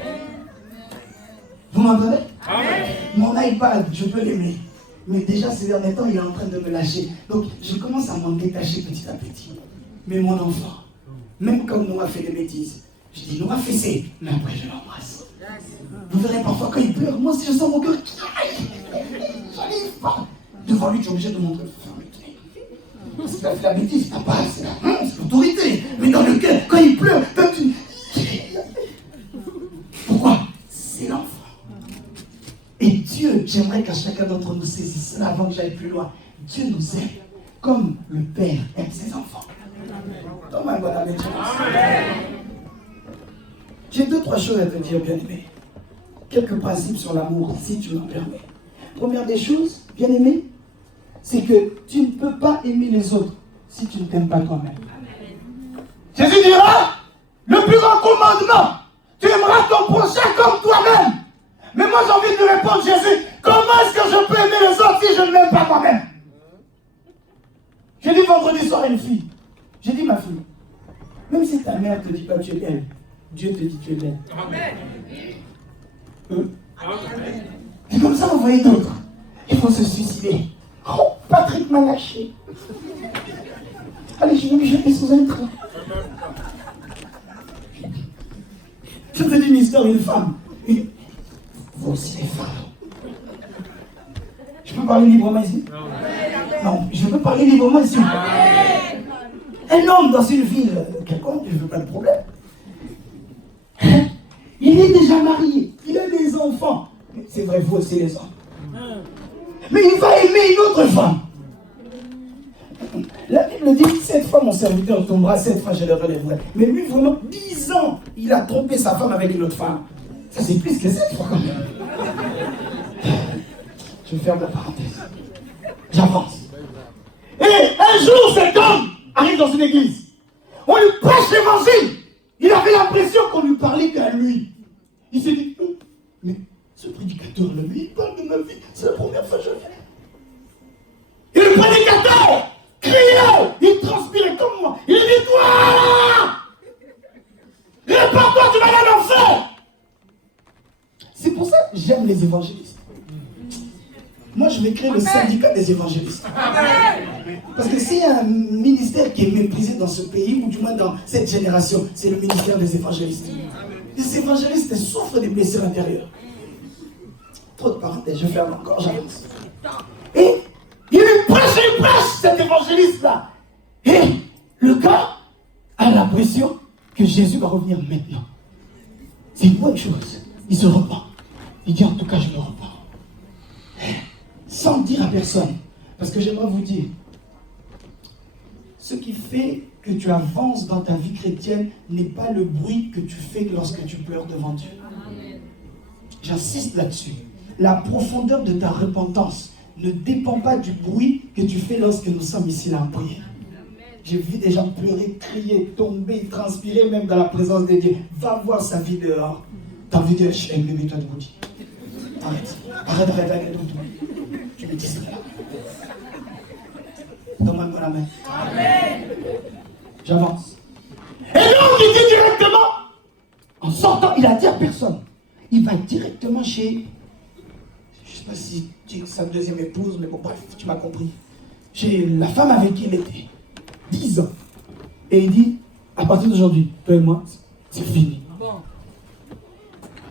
Vous m'entendez? Mon iPad, je peux l'aimer. Mais déjà ces derniers temps, il est en train de me lâcher. Donc je commence à m'en détacher petit à petit. Mais mon enfant, même quand Noah fait des bêtises, je dis Noah fais c'est, mais après je l'embrasse. Vous verrez parfois quand il pleure, moi aussi je sens mon cœur qui aille. J'arrive pas. Devant lui, tu es obligé de montrer fermeté. Parce qu'il a fait la bêtise, t'as pas, c'est l'autorité. Mais dans le cœur, quand il pleure, quand tu... Pourquoi? C'est l'enfant. Et Dieu, j'aimerais qu'à chacun d'entre nous saisisse cela avant que j'aille plus loin. Dieu nous aime comme le Père aime ses enfants. Donne-moi un bon amen. J'ai 2-3 choses à te dire, bien-aimé. Quelques principes sur l'amour, si tu m'en permets. Première des choses, bien-aimé, c'est que tu ne peux pas aimer les autres si tu ne t'aimes pas toi-même. Jésus dira, le plus grand commandement, tu aimeras ton prochain comme toi-même. Mais moi j'ai envie de lui répondre, Jésus, comment est-ce que je peux aimer les autres si je ne m'aime pas moi-même? J'ai dit vendredi soir à une fille, j'ai dit ma fille, même si ta mère ne te dit pas tu es belle, Dieu te dit tu es belle. Amen. Et comme ça vous voyez d'autres, ils vont se suicider. Oh, Patrick m'a lâché. Allez, je vais me jeter sous un train. Je te dis une histoire, une femme. Vous aussi les femmes. Je peux parler librement ici? Non, je peux parler librement ici. Un homme dans une ville quelconque, je ne veux pas de problème. Il est déjà marié, il a des enfants. C'est vrai, vous aussi les hommes. Mais il va aimer une autre femme. La Bible dit 7 fois mon serviteur tombera, 7 fois je le relèverai. Mais lui, vraiment, 10 ans, il a trompé sa femme avec une autre femme. Ça, c'est plus que 7 fois quand même. Je ferme la parenthèse. J'avance. Et un jour, cet homme arrive dans une église. On lui prêche l'évangile. Il avait l'impression qu'on lui parlait qu'à lui. Il s'est dit, mais ce prédicateur-là, lui, il parle de ma vie. C'est la première fois que je viens. Et le prédicateur criait, il transpirait comme moi. Il dit, toi, répands-toi, tu vas aller en enfer. C'est pour ça que j'aime les évangélistes. Moi, je vais créer le syndicat des évangélistes. Parce que s'il y a un ministère qui est méprisé dans ce pays, ou du moins dans cette génération, c'est le ministère des évangélistes. Les évangélistes souffrent des blessures intérieures. Trop de parenthèses, je ferme encore, j'avance. Et il prêche, cet évangéliste-là. Et le gars a l'impression que Jésus va revenir maintenant. C'est une bonne chose. Il se repent. Il dit en tout cas, je me repens. Sans dire à personne. Parce que j'aimerais vous dire, ce qui fait que tu avances dans ta vie chrétienne n'est pas le bruit que tu fais lorsque tu pleures devant Dieu. J'insiste là-dessus. La profondeur de ta repentance ne dépend pas du bruit que tu fais lorsque nous sommes ici là en prière. J'ai vu des gens pleurer, crier, tomber, transpirer même dans la présence de Dieu. Va voir sa vie dehors. T'as envie de dire, mets-toi debout. Arrête. Tu me dis cela. Donne-moi la main. Amen. J'avance. Et donc il dit directement, en sortant, il a dit à personne. Il va directement chez, je ne sais pas si tu es sa deuxième épouse, mais bon, bref, tu m'as compris. Chez la femme avec qui il était. 10 ans. Et il dit, à partir d'aujourd'hui, toi et moi, c'est fini.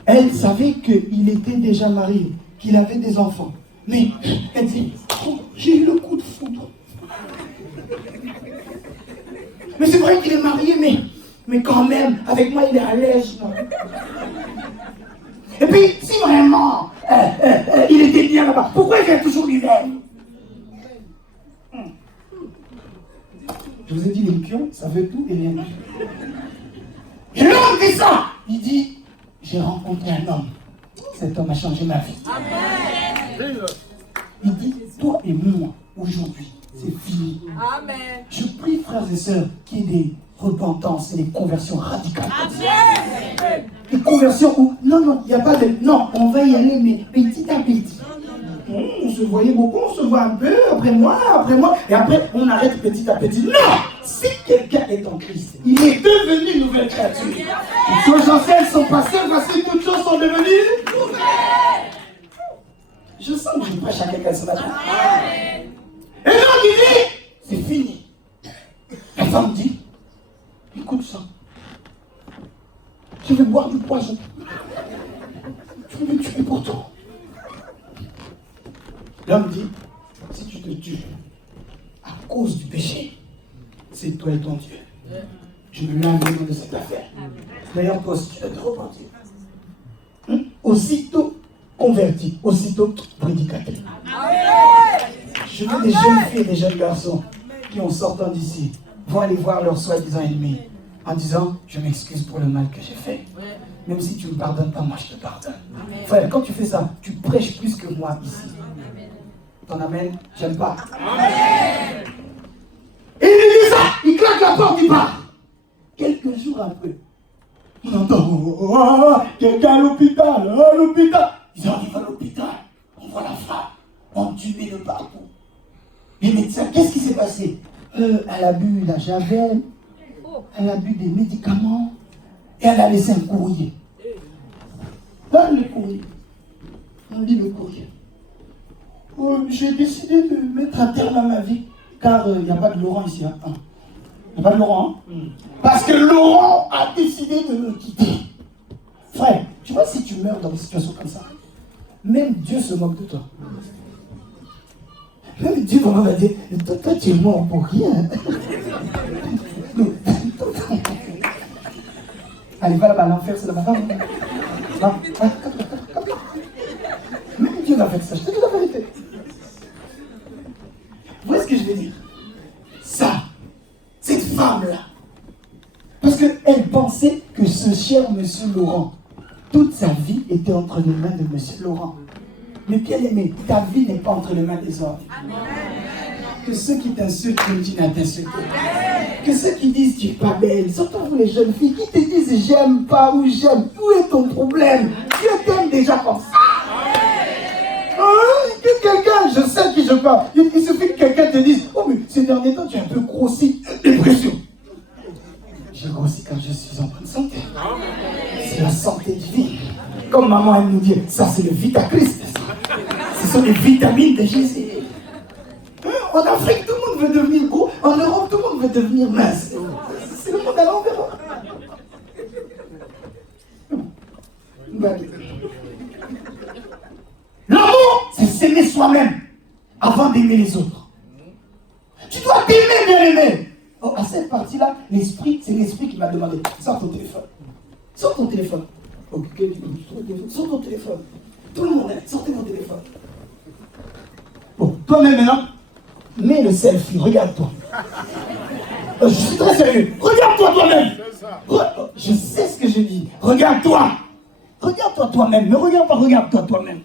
Elle savait qu'il était déjà marié, qu'il avait des enfants. Mais elle dit, oh, j'ai eu le coup de foudre. Mais c'est vrai qu'il est marié, mais quand même, avec moi, il est à l'aise. Et puis, si vraiment, il était bien là-bas, pourquoi il vient toujours l'hiver? Je vous ai dit, les pions, ça veut tout et rien. Et l'homme dit ça. Il dit, j'ai rencontré un homme. Cet homme a changé ma vie. Amen. Il dit, toi et moi, aujourd'hui, c'est fini. Amen. Je prie, frères et sœurs, qu'il y ait des repentances et des conversions radicales. Amen. Des conversions où, non, il n'y a pas de... Non, on va y aller, mais petit à petit. On se voyait beaucoup, on se voit un peu, après moi, et après on arrête petit à petit. Non! Si quelqu'un est en Christ, il est devenu une nouvelle créature. Les choses anciennes sont passées, voici toutes choses sont devenues nouvelles. Je sens que je prêche à quelqu'un ce matin. Et donc il dit, c'est fini. La femme dit, écoute ça, je vais boire du poison. Je vais me tuer pour toi. L'homme dit, si tu te tues à cause du péché, c'est toi et ton Dieu. Je me mets en nom de cette affaire. D'ailleurs, toi aussi, tu dois te repentir. Aussitôt converti, aussitôt prédicateur. Je veux des jeunes filles et des jeunes garçons qui, en sortant d'ici, vont aller voir leurs soi-disant ennemis en disant, je m'excuse pour le mal que j'ai fait. Même si tu ne me pardonnes pas, moi je te pardonne. Frère, quand tu fais ça, tu prêches plus que moi ici. Ton amen, j'aime pas. Amen. Et il dit ça, il claque la porte, il part. Quelques jours après, on entend quelqu'un à l'hôpital, l'hôpital. Ils arrivent à l'hôpital, on voit la femme, on tue de partout. Les médecins, qu'est-ce qui s'est passé? Elle a bu la javel, elle a bu des médicaments, et elle a laissé un courrier. Là, le courrier. On lit le courrier. J'ai décidé de mettre un terme à ma vie, car il n'y a pas de Laurent ici. Il n'y a pas de Laurent. Parce que Laurent a décidé de me quitter. Frère, tu vois, si tu meurs dans des situations comme ça, même Dieu se moque de toi. Même Dieu va dire, toi tu es mort pour rien. Allez, va là-bas, l'enfer c'est là-bas. Même Dieu va faire ça, je te dis la vérité. Vous voyez ce que je veux dire? Ça, cette femme-là, parce qu'elle pensait que ce cher monsieur Laurent, toute sa vie était entre les mains de monsieur Laurent. Mais bien aimé, ta vie n'est pas entre les mains des hommes. Que ceux qui t'insultent continuent à t'insulter. Que ceux qui disent tu es pas belle, surtout vous les jeunes filles qui te disent j'aime pas ou j'aime, où est ton problème? Dieu t'aime déjà comme ça. Que quelqu'un, je sais qui je parle, il suffit que quelqu'un te dise oh mais ces derniers temps tu es un peu grossi, dépression. J'ai grossi quand je suis en bonne santé. C'est la santé divine. Comme maman aime nous dire, ça c'est le Vitachrist. Ce sont les vitamines de Jésus. En Afrique, tout le monde veut devenir gros. En Europe, tout le monde veut devenir mince. C'est le monde à l'envers. L'amour, c'est s'aimer soi-même avant d'aimer les autres. Tu dois t'aimer, bien aimé. Oh, à cette partie-là, l'esprit, c'est l'esprit qui m'a demandé. Sors ton téléphone. Sors ton téléphone. Ok, sors ton téléphone. Tout le monde, sortez mon téléphone. Bon, toi-même maintenant, mets le selfie, regarde-toi. Je suis très sérieux. Regarde-toi toi-même. Je sais ce que je dis. Regarde-toi. Regarde-toi toi-même. Ne regarde pas, regarde-toi toi-même.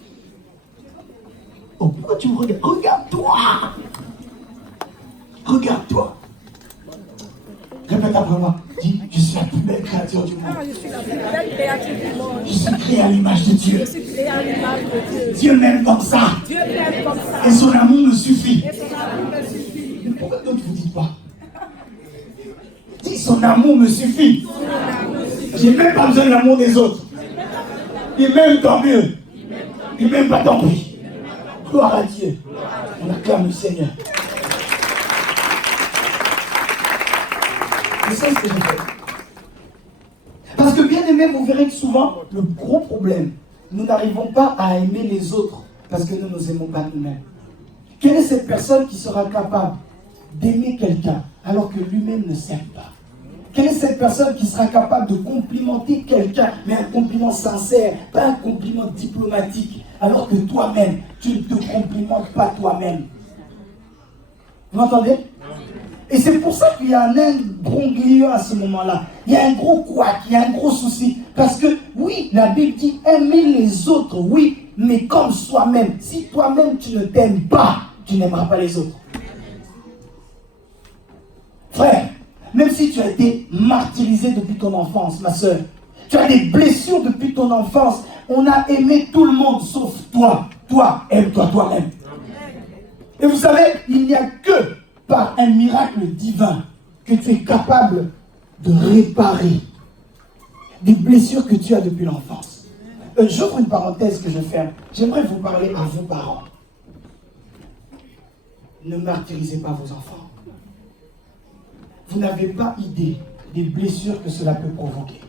Oh, pourquoi tu me regardes? Regarde-toi. Regarde-toi. Répète après moi. Dis, je suis la plus belle créature du monde. Je suis la plus belle créature du monde. Je suis créé à l'image de Dieu. Je suis créé à l'image de Dieu. Dieu m'aime comme ça. Dieu m'aime comme ça. Et son amour me suffit. Et son amour me suffit. Mais pourquoi donc vous ne dites pas? Dis, son amour me suffit. J'ai même pas besoin de l'amour des autres. Il m'aime tant mieux. Il m'aime pas tant pis. Gloire à Dieu. On acclame le Seigneur. C'est ça ce que j'ai fait. Parce que bien aimé, vous verrez que souvent, le gros problème, nous n'arrivons pas à aimer les autres parce que nous ne nous aimons pas nous-mêmes. Quelle est cette personne qui sera capable d'aimer quelqu'un alors que lui-même ne s'aime pas? Quelle est cette personne qui sera capable de complimenter quelqu'un, mais un compliment sincère, pas un compliment diplomatique, alors que toi-même, tu ne te complimentes pas toi-même? Vous m'entendez? Et c'est pour ça qu'il y a un imbroglio à ce moment-là. Il y a un gros couac, il y a un gros souci. Parce que oui, la Bible dit aimer les autres, oui, mais comme soi-même. Si toi-même tu ne t'aimes pas, tu n'aimeras pas les autres. Frère, même si tu as été martyrisé depuis ton enfance, ma soeur, tu as des blessures depuis ton enfance, on a aimé tout le monde sauf toi. toi, aime-toi toi-même. Et vous savez, il n'y a que par un miracle divin que tu es capable de réparer des blessures que tu as depuis l'enfance. J'ouvre une parenthèse que je ferme. J'aimerais vous parler à vos parents. Ne martyrisez pas vos enfants. Vous n'avez pas idée des blessures que cela peut provoquer.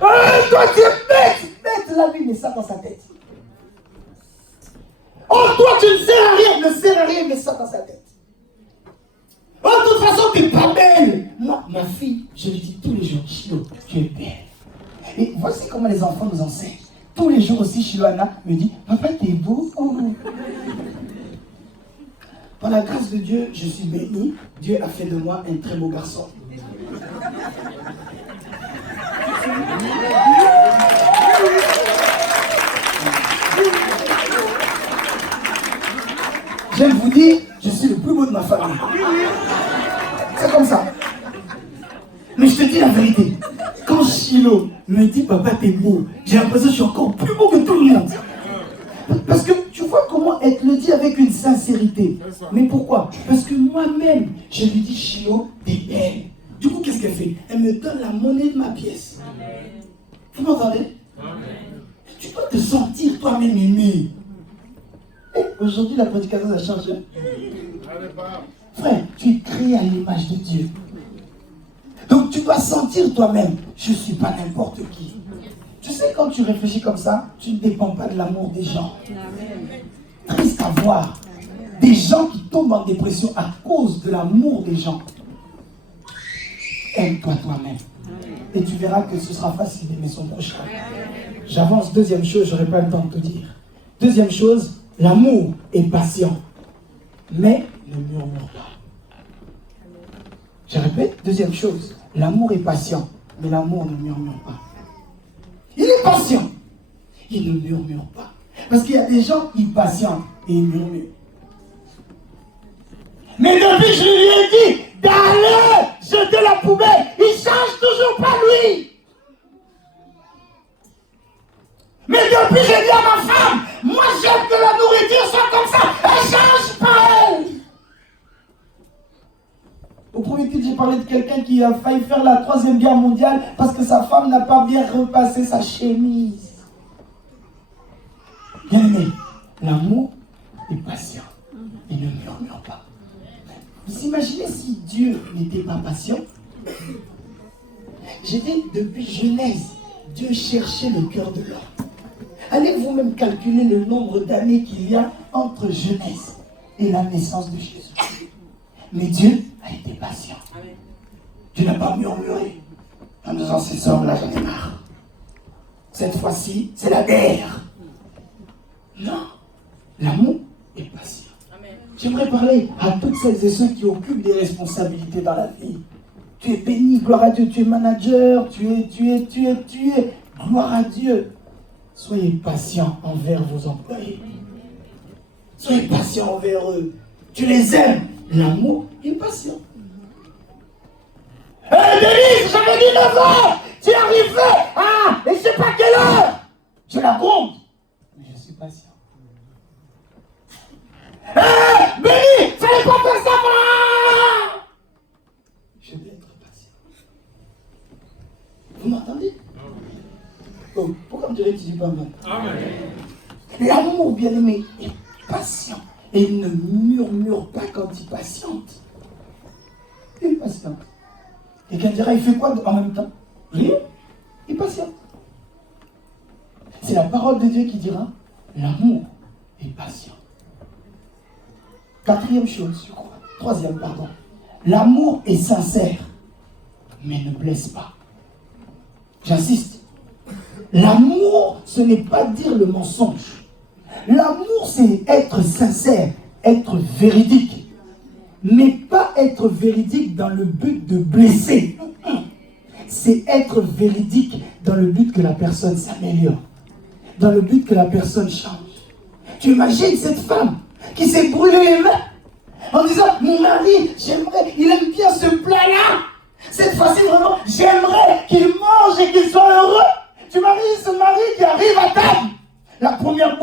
Toi tu es bête, la vie met ça dans sa tête. Oh, toi tu ne sers à rien, met ça dans sa tête. Oh, de toute façon, tu n'es pas belle. Moi, ma fille, je lui dis tous les jours, Chilo, tu es belle. Et voici comment les enfants nous enseignent. Tous les jours aussi, Chilo Anna me dit, papa, t'es beau. Oh. Par la grâce de Dieu, je suis béni. Dieu a fait de moi un très beau garçon. J'aime vous dire, je suis le plus beau de ma famille. C'est comme ça. Mais je te dis la vérité. Quand Chilo me dit, papa, t'es beau, j'ai l'impression que je suis encore plus beau que tout le monde. Parce que tu vois comment elle te le dit avec une sincérité. Mais pourquoi? Parce que moi-même, je lui dis, Chilo, t'es belle. Du coup, qu'est-ce qu'elle fait? Elle me donne la monnaie de ma pièce. Vous m'entendez? Tu dois te sentir toi-même aimé. Et aujourd'hui, la prédication a changé. Frère, tu es créé à l'image de Dieu. Donc tu dois sentir toi-même, je ne suis pas n'importe qui. Tu sais, quand tu réfléchis comme ça, tu ne dépends pas de l'amour des gens. Triste à voir. Des gens qui tombent en dépression à cause de l'amour des gens. Aime-toi toi-même. Et tu verras que ce sera facile d'aimer son prochain. J'avance. Deuxième chose, je n'aurai pas le temps de te dire. Deuxième chose, l'amour est patient. Mais ne murmure pas. Je répète, deuxième chose, l'amour est patient. Mais l'amour ne murmure pas. Il est patient. Il ne murmure pas. Parce qu'il y a des gens qui patientent et ils murmurent. Mais depuis que je lui ai dit d'aller jeter la poubelle, il change toujours pas lui. Mais depuis que j'ai dit à ma femme, moi j'aime que la nourriture soit comme ça, elle change pas elle. Au premier culte, j'ai parlé de quelqu'un qui a failli faire la 3e guerre mondiale parce que sa femme n'a pas bien repassé sa chemise. Bien aimé, l'amour est patient. Il ne murmure pas. Vous imaginez si Dieu n'était pas patient? J'ai dit, depuis Genèse, Dieu cherchait le cœur de l'homme. Allez vous-même calculer le nombre d'années qu'il y a entre Genèse et la naissance de Jésus. Mais Dieu a été patient. Dieu n'a pas murmuré en disant, ces hommes-là, j'en ai marre. Cette fois-ci, c'est la guerre. Non, l'amour est patient. J'aimerais parler à toutes celles et ceux qui occupent des responsabilités dans la vie. Tu es béni, gloire à Dieu, tu es manager, tu es, gloire à Dieu. Soyez patients envers vos employés. Soyez patients envers eux. Tu les aimes. L'amour est patient. Denise, j'avais 19 ans, tu es arrivé, et je ne sais pas quelle heure. Je la gronde, mais je suis patient. Béni, fallait pas faire ça, je vais être patient. Vous m'entendez? Oh, pourquoi me dirais-tu pas mal? L'amour, bien-aimé, est patient. Et il ne murmure pas quand il patiente. Il patiente. Quelqu'un dira, il fait quoi en même temps? Rien. Il patiente. C'est la parole de Dieu qui dira, l'amour est patient. Quatrième chose, je crois. Troisième, pardon. L'amour est sincère, mais ne blesse pas. J'insiste. L'amour, ce n'est pas dire le mensonge. L'amour, c'est être sincère, être véridique. Mais pas être véridique dans le but de blesser. C'est être véridique dans le but que la personne s'améliore. Dans le but que la personne change. Tu imagines cette femme qui s'est brûlée les mains en disant, mon mari, j'aimerais, il aime bien ce plat-là. Cette fois-ci, vraiment, j'aimerais qu'il mange et qu'il soit heureux. Tu imagines ce mari qui arrive à table. La première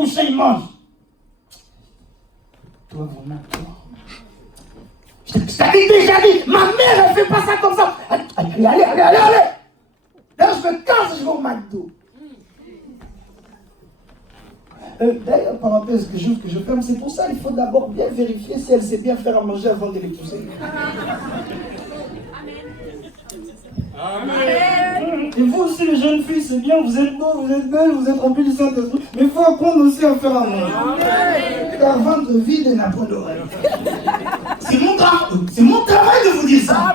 fais pas ça comme ça. Allez. Là, je me casse, je vais au McDo. D'ailleurs, parenthèse que je ferme, c'est pour ça qu'il faut d'abord bien vérifier si elle sait bien faire à manger avant de l'épouser. Amen. Et vous aussi, les jeunes filles, c'est bien, vous êtes beaux, vous êtes belles, vous êtes remplis du Saint-Esprit, mais il faut apprendre aussi à faire à manger. Car ventre vide n'a point d'oreille. C'est mon travail de vous dire ça.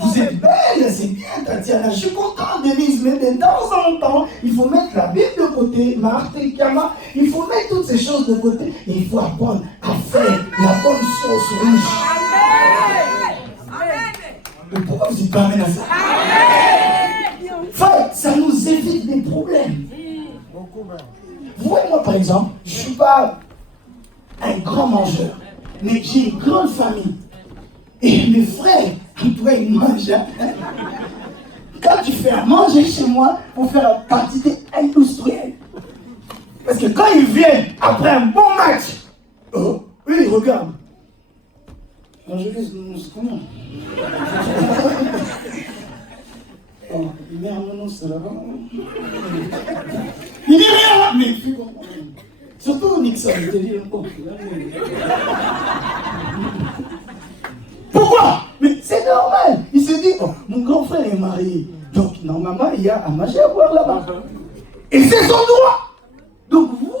Vous êtes belle, c'est bien, Tatiana, je suis content, Denise, mais de temps en temps, il faut mettre la Bible de côté, Marthe et Kama, il faut mettre toutes ces choses de côté, et il faut apprendre à faire la bonne sauce rouge. Mais pourquoi vous dites pas amen à ça? Enfin, ça nous évite des problèmes. Vous voyez, moi par exemple, je ne suis pas un grand mangeur, mais j'ai une grande famille. Et mes frères, toi, ils mangent. Quand tu fais à manger chez moi, il faut faire une quantité industrielle. Parce que quand ils viennent après un bon match, eux, ils regardent. Quand je dis, comment? Oh, merde, non, c'est là-bas. Il dit rien, mais surtout Nixon, il te dit oh, pourquoi? Mais c'est normal. Il se dit, oh, mon grand frère est marié. Donc, normalement, il y a à manger à boire là-bas. Et c'est son droit. Donc, vous,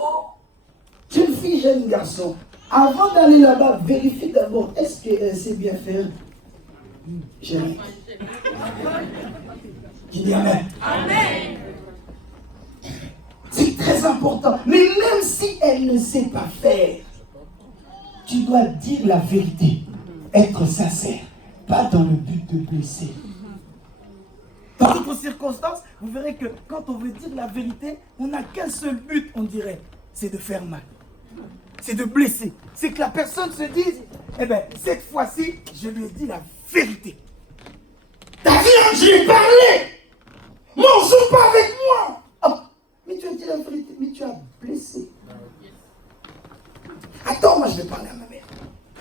jeune fille, jeune garçon, avant d'aller là-bas, vérifiez d'abord, est-ce qu'elle sait bien faire? Jérémie. Qui dit amen. Amen. C'est très important. Mais même si elle ne sait pas faire, tu dois dire la vérité. Être sincère. Pas dans le but de blesser. Dans d'autres circonstances, vous verrez que quand on veut dire la vérité, on n'a qu'un seul but, on dirait. C'est de faire mal. C'est de blesser. C'est que la personne se dise, eh bien, cette fois-ci, je lui ai dit la vérité. T'as dit, hein, je lui ai parlé. Moi, on ne joue pas avec moi. Oh, mais tu as dit la vérité, mais tu as blessé. Attends, moi, je vais parler à ma mère.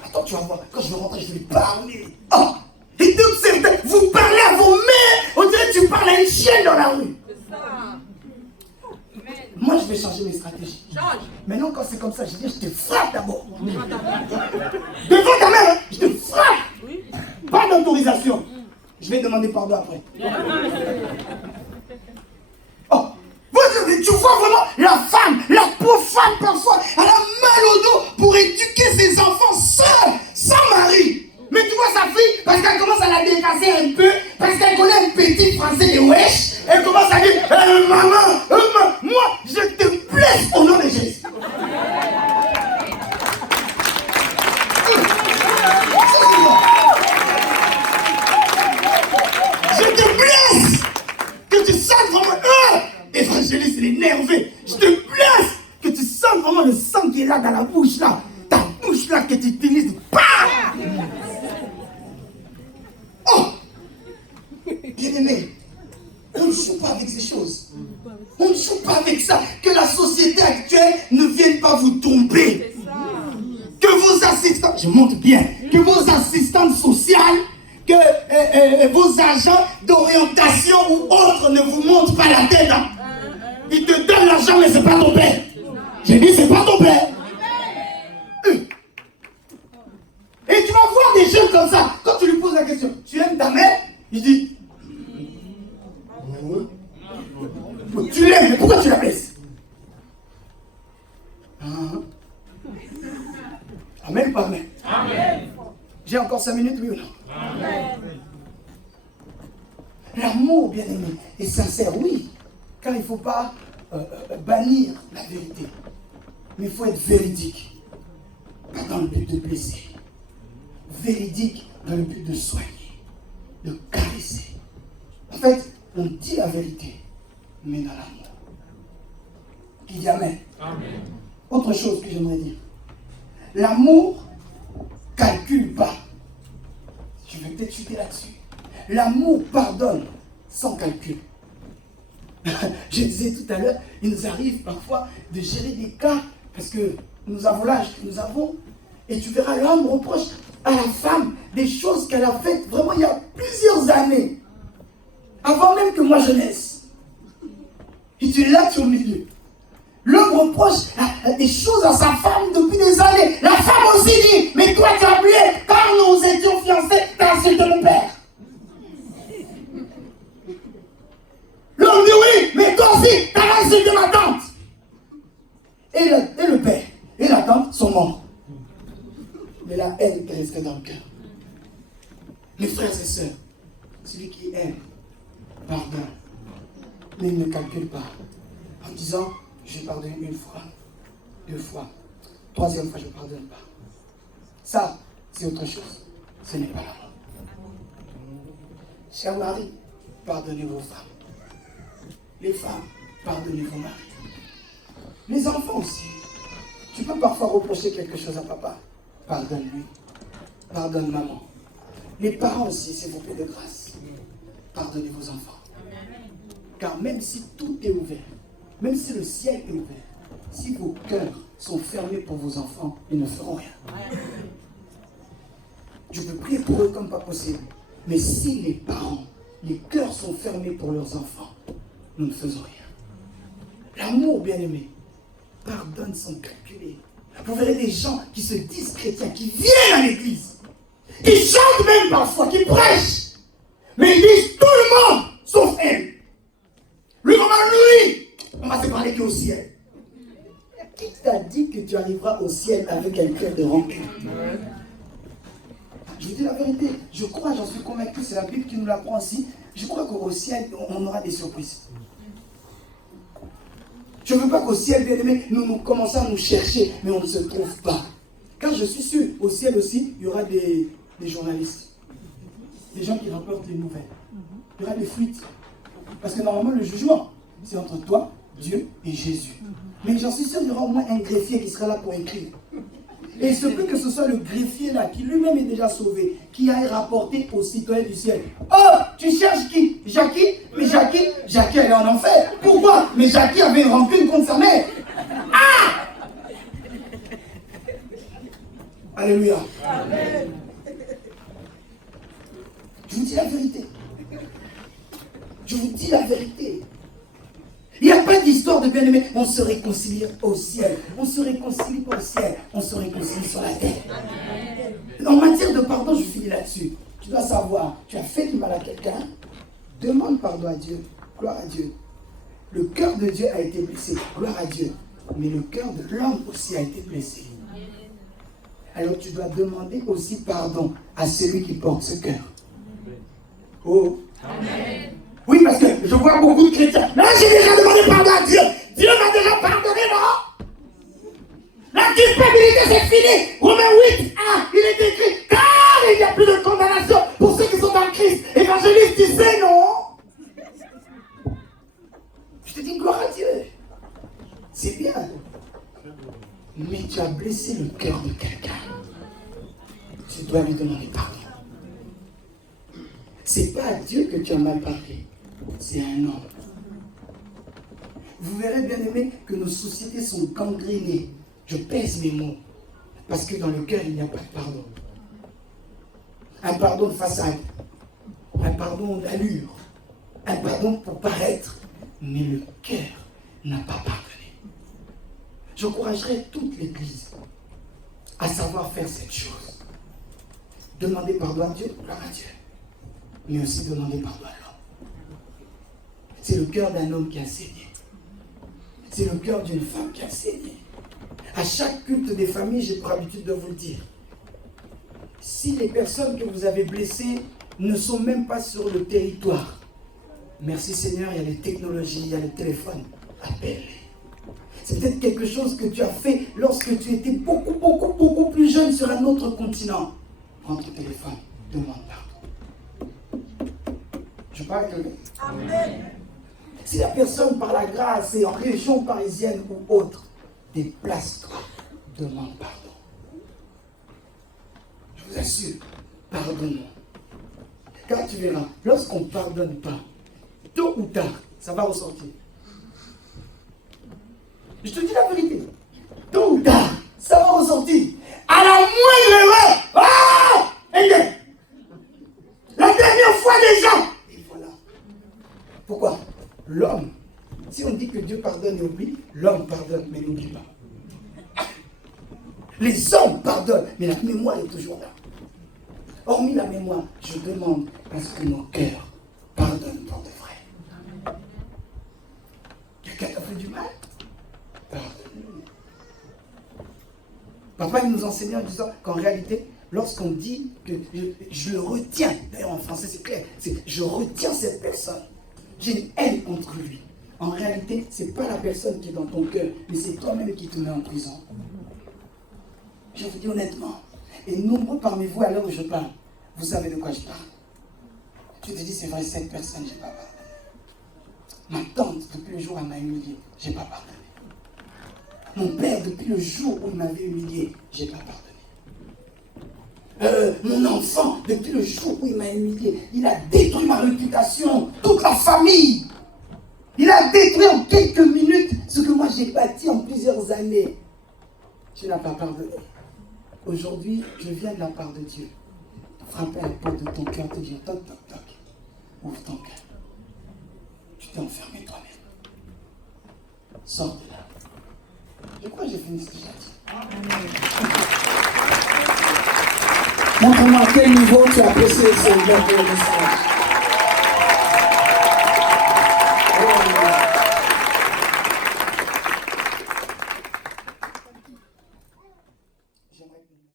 Attends, tu vas voir, quand je vais rentrer, je vais parler. Oh, et donc, certains, vous parlez à vos mères, on dirait que tu parles à une chienne dans la rue. C'est ça. Moi, je vais changer mes stratégies. Change. Maintenant, quand c'est comme ça, je dis, je te frappe d'abord. Devant ta mère, je te frappe. Oui. Pas d'autorisation. Je vais demander pardon après. Oh, tu vois vraiment la femme, la pauvre femme parfois, elle a mal au dos pour éduquer ses enfants seuls, sans mari. Mais tu vois sa fille, parce qu'elle commence à la dépasser un peu, parce qu'elle connaît un petit français de wesh, elle commence à dire maman, moi, je te blesse au nom de Jésus. Je te blesse, que tu sens vraiment, évangéliste, il est énervé, je te blesse, que tu sens vraiment le sang qui est là dans la bouche là, ta bouche là que tu utilises, oh, bien aimé, on ne joue pas avec ces choses, on ne joue pas avec ça, que la société actuelle ne vienne pas vous tromper, que vos assistants, je montre bien, que vos assistantes sociales, que vos agents d'orientation ou autres ne vous montrent pas la tête. Hein. Ils te donnent l'argent, mais c'est pas ton père. J'ai dit, c'est pas ton père. Et tu vas voir des jeunes comme ça. Quand tu lui poses la question, tu aimes ta mère? Il dit, tu l'aimes, mais pourquoi tu la blesses? Amen, pas amen. Amen. J'ai encore 5 minutes, oui ou non? Amen. L'amour, bien aimé, est sincère, oui, car il ne faut pas bannir la vérité, mais il faut être véridique, pas dans le but de blesser, véridique dans le but de soigner, de caresser. En fait, on dit la vérité, mais dans l'amour. Qui dit amen. Amen. Autre chose que j'aimerais dire, l'amour calcule pas. Je vais peut-être chuter là-dessus. L'amour pardonne sans calcul. Je disais tout à l'heure, il nous arrive parfois de gérer des cas parce que nous avons l'âge que nous avons et tu verras l'homme reproche. à la femme des choses qu'elle a faites vraiment il y a plusieurs années, avant même que moi je naisse. Et tu es là, tu es au milieu. L'homme reproche des choses à sa femme depuis des années. La femme aussi dit, mais toi tu as oublié, quand nous étions fiancés, tu as insulté mon père. L'homme dit oui, mais toi aussi, tu as insulté ma tante. Et le père et la tante sont morts. Mais la haine qui reste dans le cœur. Mes frères et sœurs, celui qui aime, pardonne. Mais il ne calcule pas. En disant, j'ai pardonné une fois, 2 fois, 3e fois, je ne pardonne pas. Ça, c'est autre chose. Ce n'est pas l'amour. Chers maris, pardonnez vos femmes. Les femmes, pardonnez vos maris. Les enfants aussi. Tu peux parfois reprocher quelque chose à papa. Pardonne-lui. Pardonne maman. Les parents aussi, s'il vous plaît, de grâce. Pardonnez vos enfants. Car même si tout est ouvert, même si le ciel est ouvert, si vos cœurs sont fermés pour vos enfants, ils ne feront rien. Je peux prier pour eux comme pas possible. Mais si les parents, les cœurs sont fermés pour leurs enfants, nous ne faisons rien. L'amour, bien-aimé, pardonne sans calculer. Vous verrez des gens qui se disent chrétiens, qui viennent à l'église, qui chantent même parfois, qui prêchent, mais ils disent tout le monde, sauf elle. Lui, on va se parler qu'au ciel. Qui t'a dit que tu arriveras au ciel avec un cœur de rancune? Je vous dis la vérité, je crois, j'en suis convaincu, c'est la Bible qui nous l'apprend aussi. Je crois qu'au ciel, on aura des surprises. Je ne veux pas qu'au ciel, bien aimé, nous commençons à nous chercher, mais on ne se trouve pas. Car je suis sûr, au ciel aussi, il y aura des journalistes. Des gens qui rapportent les nouvelles. Il y aura des fuites. Parce que normalement, le jugement, c'est entre toi, Dieu et Jésus. Mais j'en suis sûr, il y aura au moins un greffier qui sera là pour écrire. Et il se peut que ce soit le greffier là, qui lui-même est déjà sauvé, qui aille rapporter aux citoyens du ciel. Oh, tu cherches qui? Jackie? Mais Jackie, elle est en enfer. Pourquoi? Mais Jackie avait une rancune contre sa mère. Ah! Alléluia. Amen. Je vous dis la vérité. Je vous dis la vérité. Il n'y a pas d'histoire de bien-aimé. On se réconcilie au ciel. On se réconcilie pas au ciel. On se réconcilie sur la terre. En matière de pardon, je finis là-dessus. Tu dois savoir, tu as fait du mal à quelqu'un. Demande pardon à Dieu. Gloire à Dieu. Le cœur de Dieu a été blessé. Gloire à Dieu. Mais le cœur de l'homme aussi a été blessé. Alors tu dois demander aussi pardon à celui qui porte ce cœur. Oh. Amen. Oui, parce que je vois beaucoup de chrétiens. Là, j'ai déjà demandé pardon à Dieu. Dieu m'a déjà pardonné, non? La culpabilité, c'est fini. Romains 8, 1, il est écrit, car il n'y a plus de condamnation pour ceux qui sont en Christ. Évangéliste, tu sais, non? Je te dis gloire à Dieu. C'est bien. Mais tu as blessé le cœur de quelqu'un. Tu dois lui demander pardon. C'est pas à Dieu que tu as mal parlé. C'est un homme. Vous verrez, bien aimé, que nos sociétés sont gangrénées. Je pèse mes mots. Parce que dans le cœur, il n'y a pas de pardon. Un pardon de façade. Un pardon d'allure. Un pardon pour paraître. Mais le cœur n'a pas pardonné. J'encouragerai toute l'Église à savoir faire cette chose. Demander pardon à Dieu, gloire à Dieu. Mais aussi demander pardon à l'homme. C'est le cœur d'un homme qui a saigné. C'est le cœur d'une femme qui a saigné. À chaque culte des familles, j'ai pour habitude de vous le dire. Si les personnes que vous avez blessées ne sont même pas sur le territoire, merci Seigneur, il y a les technologies, il y a les téléphones. Appelle-les. C'est peut-être quelque chose que tu as fait lorsque tu étais beaucoup plus jeune sur un autre continent. Prends ton téléphone, demande pardon. Je parle à quelqu'un. Amen. Si la personne par la grâce est en région parisienne ou autre, déplace-toi, demande pardon. Je vous assure, pardonne-moi. Car tu verras, lorsqu'on ne pardonne pas, tôt ou tard, ça va ressortir. Je te dis la vérité. Tôt ou tard, ça va ressortir. À la moindre erreur, ah, l'homme, si on dit que Dieu pardonne et oublie, l'homme pardonne mais n'oublie pas. Les hommes pardonnent, mais la mémoire est toujours là. Hormis la mémoire, je demande à ce que nos cœurs pardonnent pour de vrai. Quelqu'un t'a fait du mal? Pardonne-lui. Papa il nous enseignait en disant qu'en réalité, lorsqu'on dit que je le retiens, d'ailleurs en français c'est clair, c'est je retiens cette personne, j'ai une haine contre lui. En réalité, ce n'est pas la personne qui est dans ton cœur, mais c'est toi-même qui te mets en prison. Je vous dis honnêtement, et nombreux parmi vous, à l'heure où je parle, vous savez de quoi je parle. Tu te dis, c'est vrai, cette personne, je n'ai pas pardonné. Ma tante, depuis le jour où elle m'a humilié, je n'ai pas pardonné. Mon père, depuis le jour où il m'avait humilié, je n'ai pas pardonné. Mon enfant, depuis le jour où il m'a humilié, il a détruit ma réputation, toute la famille. Il a détruit en quelques minutes ce que moi j'ai bâti en plusieurs années. Tu n'as pas pardonné. Aujourd'hui, je viens de la part de Dieu. Frapper à la porte de ton cœur, te dire toc, toc, toc. Ouvre ton cœur. Tu t'es enfermé toi-même. Sors de là. Je crois que j'ai fini ce que j'ai dit. Montre-moi à quel niveau tu as apprécié ce Seigneur pour le message.